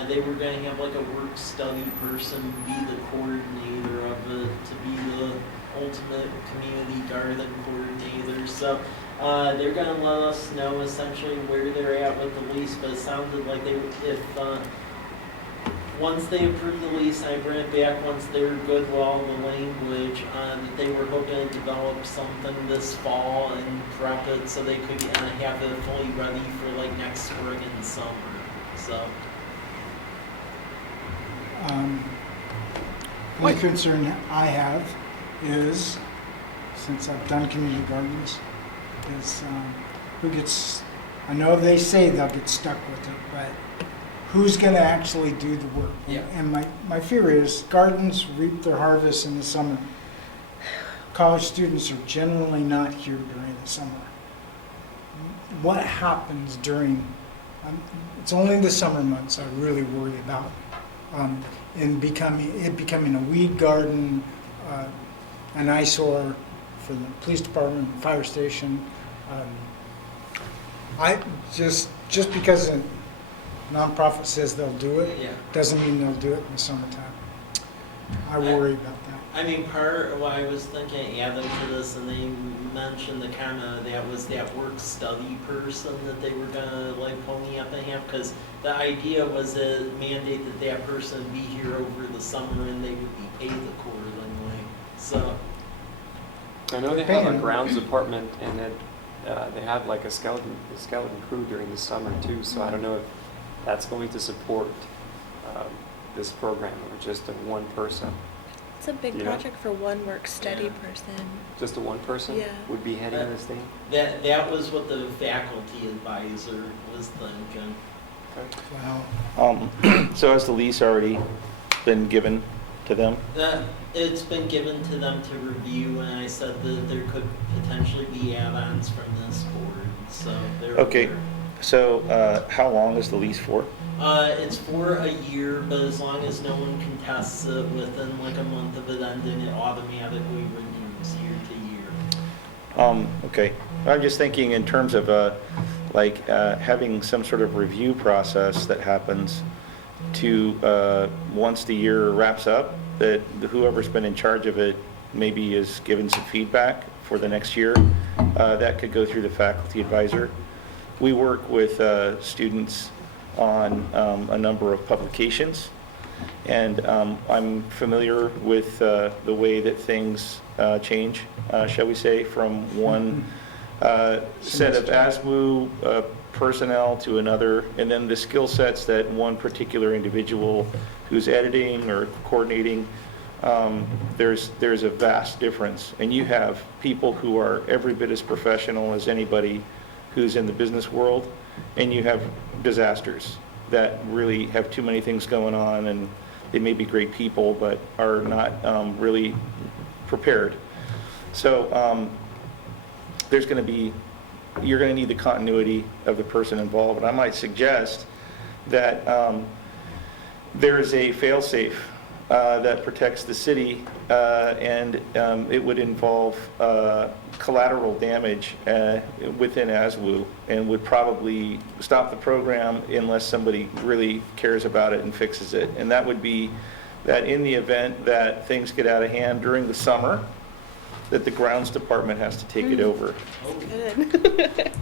they were going to have like a work study person be the coordinator of it, to be the ultimate community garden coordinator. So they're going to let us know essentially where they're at with the lease, but it sounded like once they approve the lease, I bring it back once they're good with all the language, that they were hoping to develop something this fall and prep it so they could have it fully ready for like next spring and summer. So. One concern I have is, since I've done community gardens, is who gets, I know they say they'll get stuck with it, but who's going to actually do the work? Yeah. And my fear is gardens reap their harvest in the summer. College students are generally not here during the summer. What happens during, it's only the summer months I really worry about. In becoming a weed garden, an eyesore, for the police department, and fire station. I just because a nonprofit says they'll do it, Yeah. doesn't mean they'll do it in the summertime. I worry about that. I mean, part of why I was thinking adding to this, and they mentioned the kind of, that was that work study person that they were gonna like pony up and have, because the idea was to mandate that that person be here over the summer and they would be paid accordingly, so. I know they have a Paying. grounds department and then they have like a skeleton crew during the summer too, so I don't know if that's going to support this program or just a one person. It's a big You know? project for one work study Yeah. person. Just a one person Yeah. would be heading this thing? That was what the faculty advisor was thinking. Well, So has the lease already been given to them? It's been given to them to review, and I said that there could potentially be add-ons from this board, so they're. Okay, so how long is the lease for? It's for a year, but as long as no one contests it within like a month of it ending, it automatically renews year to year. Okay, I'm just thinking in terms of having some sort of review process that happens to, once the year wraps up, that whoever's been in charge of it maybe is given some feedback for the next year. That could go through the faculty advisor. We work with students on a number of publications, and I'm familiar with the way that things change, shall we say, from one set of ASMU personnel to another, and then the skill sets that one particular individual who's editing or coordinating, there's a vast difference. And you have people who are every bit as professional as anybody who's in the business world, and you have disasters that really have too many things going on, and they may be great people, but are not really prepared. So you're going to need the continuity of the person involved. And I might suggest that there is a fail-safe that protects the city, and it would involve collateral damage within ASWU, and would probably stop the program unless somebody really cares about it and fixes it. And that would be that in the event that things get out of hand during the summer, that the grounds department has to take it over. Good.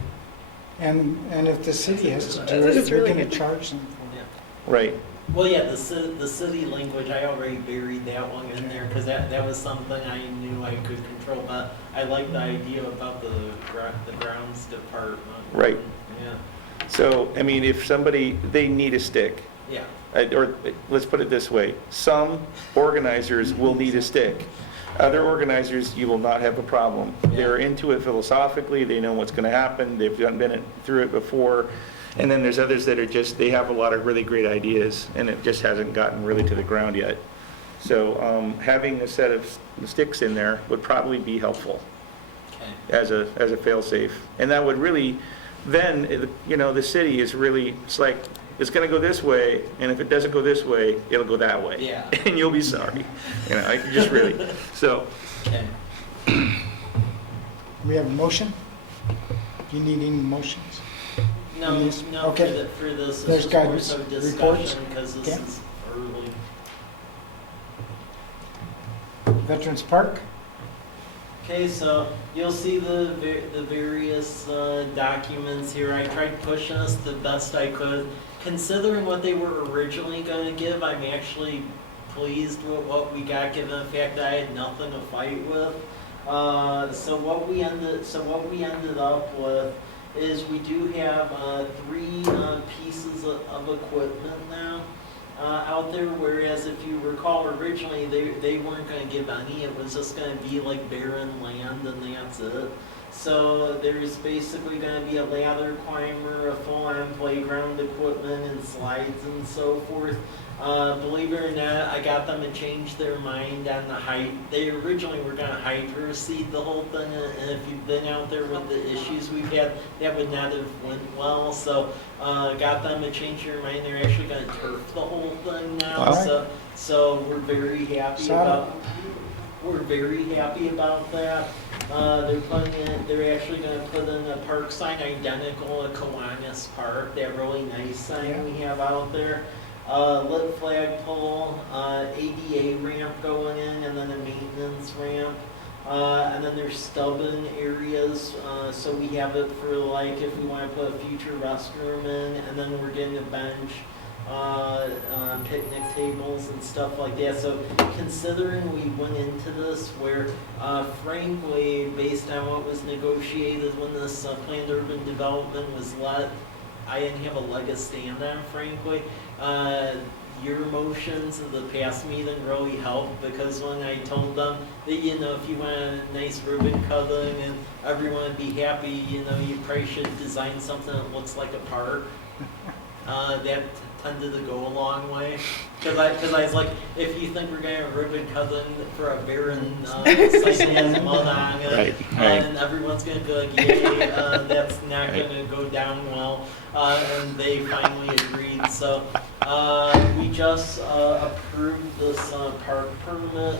and if the city has to do This it, is they're really going to good. charge them for it. Yeah. Right. Well, yeah, the city language, I already buried that one in there, because that was something I knew I could control, but I like the idea about the grounds department. Right. Yeah, So, I mean, if somebody, they need a stick. yeah. Or let's put it this way, some organizers will need a stick. Other organizers, you will not have a problem. They're into it philosophically, they know what's going to happen, they've been through it before. And then there's others that are just, they have a lot of really great ideas, and it just hasn't gotten really to the ground yet. So having a set of sticks in there would probably be helpful Okay. as a fail-safe. And that would really, then, the city is really, it's like, it's going to go this way, and if it doesn't go this way, it'll go that way. Yeah. And you'll be sorry. I just really, so. Okay. We have a motion? Do you need any motions? No, Yes. no, Okay. for this, There's it's more guidance, so reports. discussion, because this Okay. is early. Veterans Park? Okay, so you'll see the various documents here. I tried pushing us the best I could. Considering what they were originally going to give, I'm actually pleased with what we got, given the fact that I had nothing to fight with. So what we ended up with is we do have 3 pieces of equipment now out there, whereas if you recall originally they weren't going to give any. It was just going to be like barren land and that's it. So there's basically going to be a ladder climber, a full-on playground equipment and slides and so forth. Believe it or not, I got them to change their mind on the height. They originally were going to hydro seed the whole thing, and if you've been out there with the issues we've had, that would not have went well. So got them to change their mind. They're actually going to turf the whole thing now. Wow. So we're very happy Solid. about that. They're actually gonna put in a park sign identical to Kiwanis Park, that really nice sign we have out there. Lit flagpole, ADA ramp going in, and then a maintenance ramp. And then there's stubbing areas, so we have it for like if we want to put a future restroom in, and then we're getting a bench, picnic tables and stuff like that. So considering we went into this where, frankly, based on what was negotiated when this planned urban development was let, I didn't have a leg to stand on, frankly. Your motions of the past meeting really helped, because when I told them that, you know, if you want a nice ribbon cutting and everyone would be happy, you know, you probably should design something that looks like a park. That tended to go a long way. Because I was like, if you think we're going to have a ribbon cutting for a barren site that has mud on it, Right. and everyone's going to be like, yay, that's not going to go down well. And they finally agreed. So we just approved this park permit,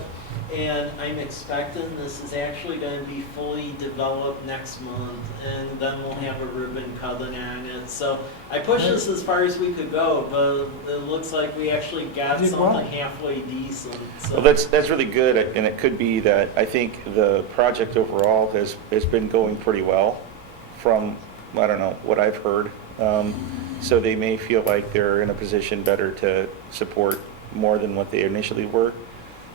and I'm expecting this is actually going to be fully developed next month, and then we'll have a ribbon cutting on it. So I pushed this as far as we could go, but it looks like we actually got Did something well. halfway decent. So. Well, that's really good, and it could be that I think the project overall has been going pretty well from, I don't know, what I've heard. So they may feel like they're in a position better to support more than what they initially were,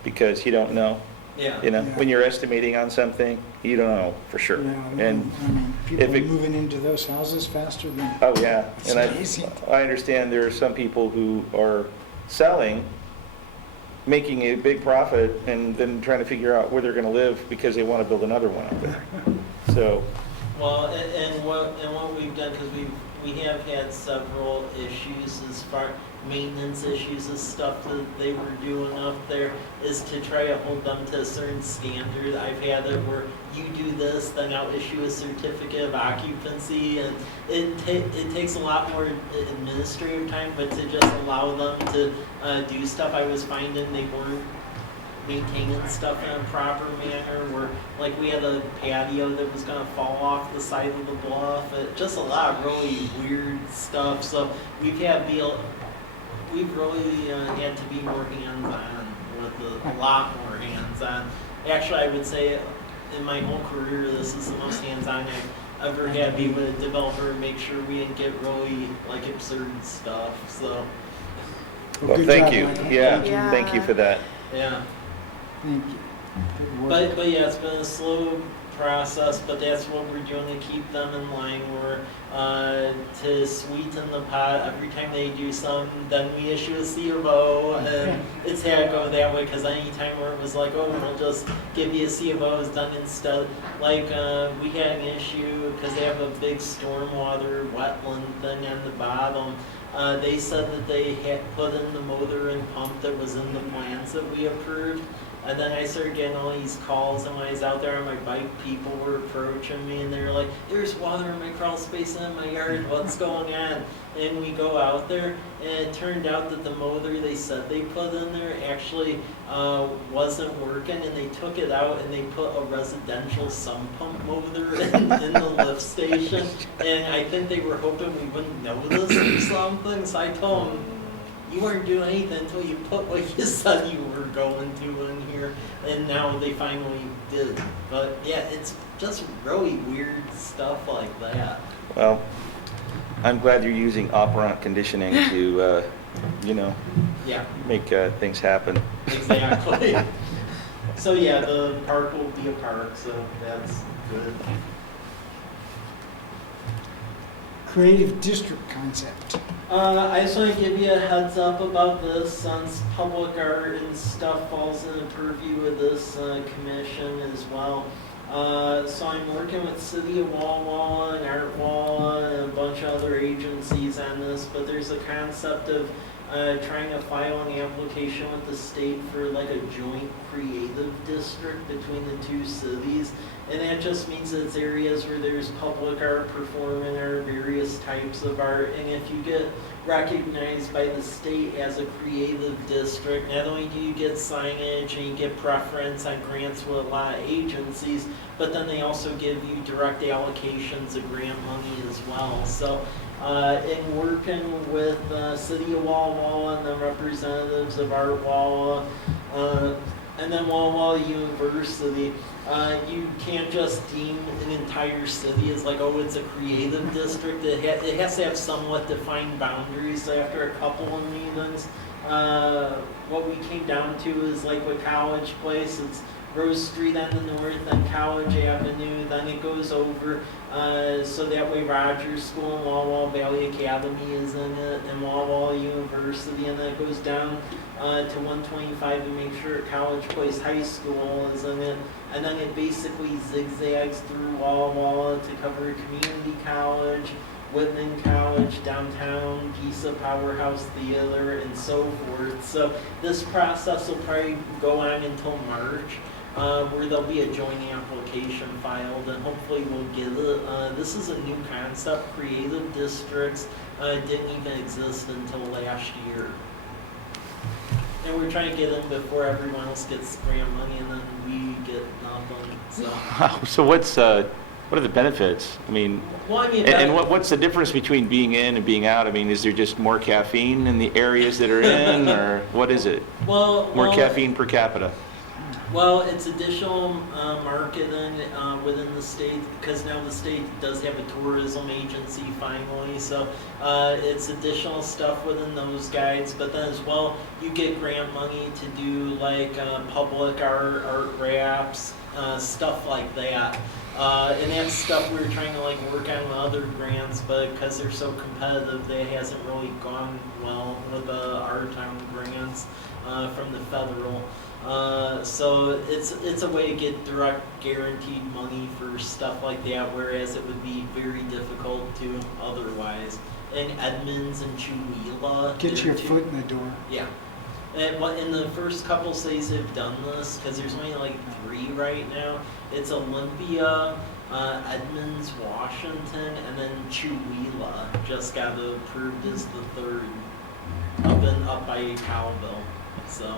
because you don't know. Yeah. You know, Yeah. when you're estimating on something, you don't know for sure. Yeah, And I mean, people if are it- moving into those houses faster than. oh yeah, It's and amazing. I understand there are some people who are selling, making a big profit, and then trying to figure out where they're going to live because they want to build another one out there. So, Well, and what we've done, because we have had several issues as far maintenance issues and stuff that they were doing up there, is to try to hold them to a certain standard. I've had it where you do this, then I'll issue a certificate of occupancy, and it takes a lot more administrative time, but to just allow them to do stuff, I was finding they weren't maintaining stuff in a proper manner, where like we had a patio that was going to fall off the side of the bluff, just a lot of really weird stuff. So we've really had to be more hands-on with a lot more hands-on. Actually, I would say in my whole career, this is the most hands-on I've ever had to be with a developer, make sure we didn't get really like absurd stuff. So well, good thank job, you. Michael. Yeah, thank you for that. yeah. Thank you. Good work. But yeah, it's been a slow process, but that's what we're doing to keep them in line. We're to sweeten the pot every time they do something, then we issue a C of O, and it's had to go that way, because any time where it was like, oh, we'll just give you a C of O is done instead. Like we had an issue because they have a big stormwater wetland thing on the bottom. They said that they had put in the motor and pump that was in the plans that we approved. And then I started getting all these calls, and when I was out there on my bike, people were approaching me, and they were like, there's water in my crawl space in my yard, what's going on? And we go out there, and it turned out that the motor they said they put in there actually wasn't working, and they took it out, and they put a residential sump pump motor in the lift station. And I think they were hoping we wouldn't notice or something, so I told them, you weren't doing anything until you put what you said you were going to in here, and now they finally did. But yeah, it's just really weird stuff like that. Well, I'm glad you're using operant conditioning to, Yeah, make things happen. exactly. So yeah, the park will be a park, so that's good. Creative district concept. I just want to give you a heads up about this, since public art and stuff falls in the purview of this commission as well. So I'm working with City of Walla Walla and Art Walla and a bunch of other agencies on this, but there's a concept of trying to file an application with the state for like a joint creative district between the two cities. And that just means that it's areas where there's public art, performing art, various types of art. And if you get recognized by the state as a creative district, not only do you get signage and you get preference on grants with a lot of agencies, but then they also give you direct allocations of grant money as well. So in working with City of Walla Walla and the representatives of Art Walla, and then Walla Walla University, you can't just deem an entire city as like, oh, it's a creative district. It has to have somewhat defined boundaries. So after a couple of meetings, what we came down to is like with College Place, it's Rose Street on the north, then College Avenue, then it goes over, so that way Rogers School and Walla Walla Valley Academy is in it, and Walla Walla University, and then it goes down to 125 to make sure College Place High School is in it, and then it basically zigzags through Walla Walla to cover community college, Whitman College, downtown, Pisa Powerhouse Theater, and so forth. So this process will probably go on until March, where there'll be a joint application filed, and hopefully we'll get it. This is a new concept. Creative districts didn't even exist until last year. And we're trying to get them before everyone else gets grant money, and then we get nothing. So. So what are the benefits? I mean, Well, I mean, and what's the difference between being in and being out? I mean, is there just more caffeine in the areas that are in, or what is it? More Caffeine per capita? Well, it's additional marketing within the state, because now the state does have a tourism agency finally, so it's additional stuff within those guides, but then as well, you get grant money to do like public art wraps, stuff like that. And that's stuff we were trying to like work on with other grants, but because they're so competitive, that hasn't really gone well with the our town grants from the federal. So it's a way to get direct guaranteed money for stuff like that, whereas it would be very difficult to otherwise. In Edmonds and Chewelah, Get your foot in the door. yeah. And in the first couple cities that have done this, because there's only like 3 right now, it's Olympia, Edmonds, Washington, and then Chewelah just got approved as the 3rd, up by Cowville. So.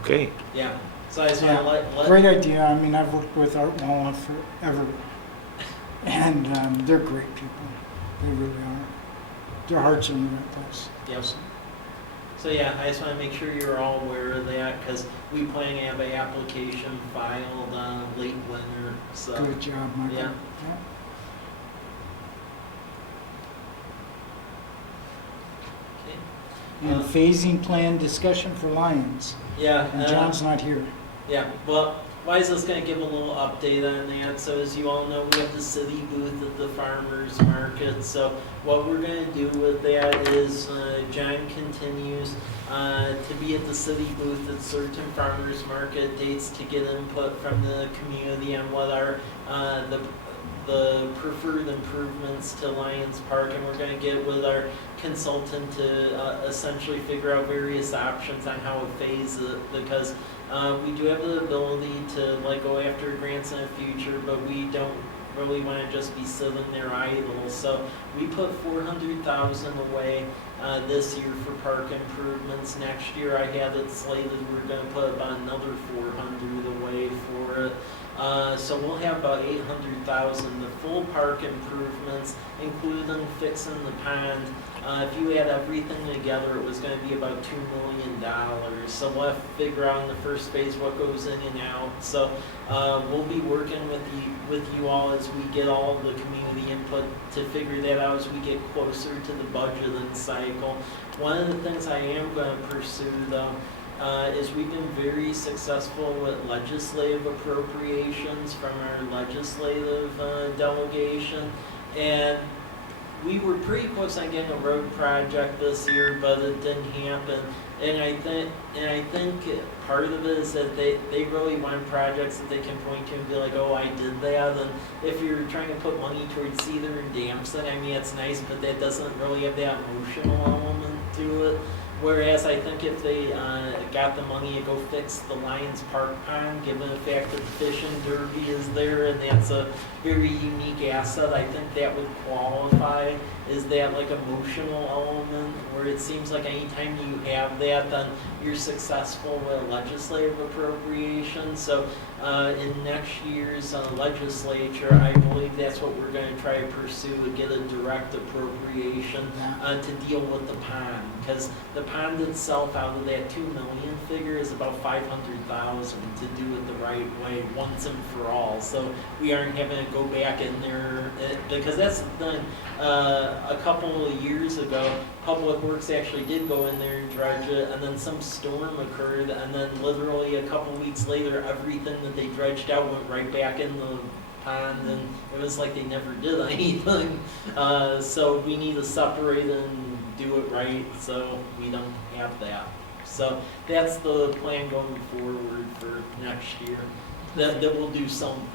Okay. Yeah, so I just want to let Great idea. I mean, I've worked with Art Walla forever, and they're great people. They really are. Their heart's in the right place. Yep. So yeah, I just want to make sure you're all aware of that, because we plan to have an application filed late winter. So Good job, Michael. Yeah. Okay. And phasing plan discussion for Lions. Yeah. And John's not here. Yeah, well, Liza's going to give a little update on that. So as you all know, we have the city booth at the farmers market. So what we're going to do with that is John continues to be at the city booth at certain farmers market dates to get input from the community on what are the preferred improvements to Lions Park, and we're going to get with our consultant to essentially figure out various options on how to phase it, because we do have the ability to like go after grants in the future, but we don't really want to just be sitting there idle. So we put $400,000 away this year for park improvements. Next year I have it slated we're going to put about another $400,000 away for it. So we'll have about $800,000. The full park improvements, including fixing the pond. If you add everything together, it was going to be about $2 million. So we'll have to figure out in the first phase what goes in and out. So we'll be working with you all as we get all of the community input to figure that out as we get closer to the budgeting cycle. One of the things I am going to pursue, though, is we've been very successful with legislative appropriations from our legislative delegation, and we were pretty close on getting a road project this year, but it didn't happen. And I think part of it is that they really want projects that they can point to and be like, oh, I did that. And if you're trying to put money towards Cedar and Damson, I mean, it's nice, but that doesn't really have that emotional element to it. Whereas I think if they got the money to go fix the Lions Park pond, given the fact that the fishing derby is there and that's a very unique asset, I think that would qualify. Is that like emotional element where it seems like anytime you have that, then you're successful with legislative appropriation. So in next year's legislature, I believe that's what we're going to try to pursue, to get a direct appropriation to deal with the pond. Because the pond itself, out of that 2 million figure, is about 500,000 to do it the right way once and for all. So we aren't having to go back in there, because that's the thing. A couple of years ago, Public Works actually did go in there and dredge it, and then some storm occurred, and then literally a couple weeks later, everything that they dredged out went right back in the pond, and it was like they never did anything. So we need to separate and do it right, so we don't have that. So that's the plan going forward for next year. That we'll do something.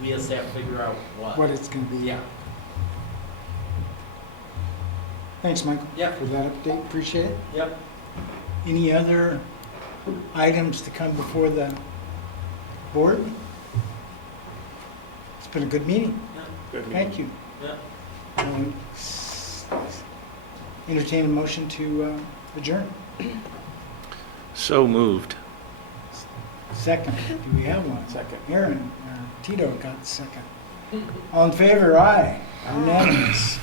We just have to figure out what. What it's going to be. Yeah. Thanks, Michael. Yeah. For that update. Appreciate it. Yep. Any other items to come before the board? It's been a good meeting. Yeah. Good meeting. Thank you. Yeah. Entertain a motion to adjourn. So moved. Second. Do we have one? Second. Aaron, Tito got the second. All in favor? Aye. Unanimous.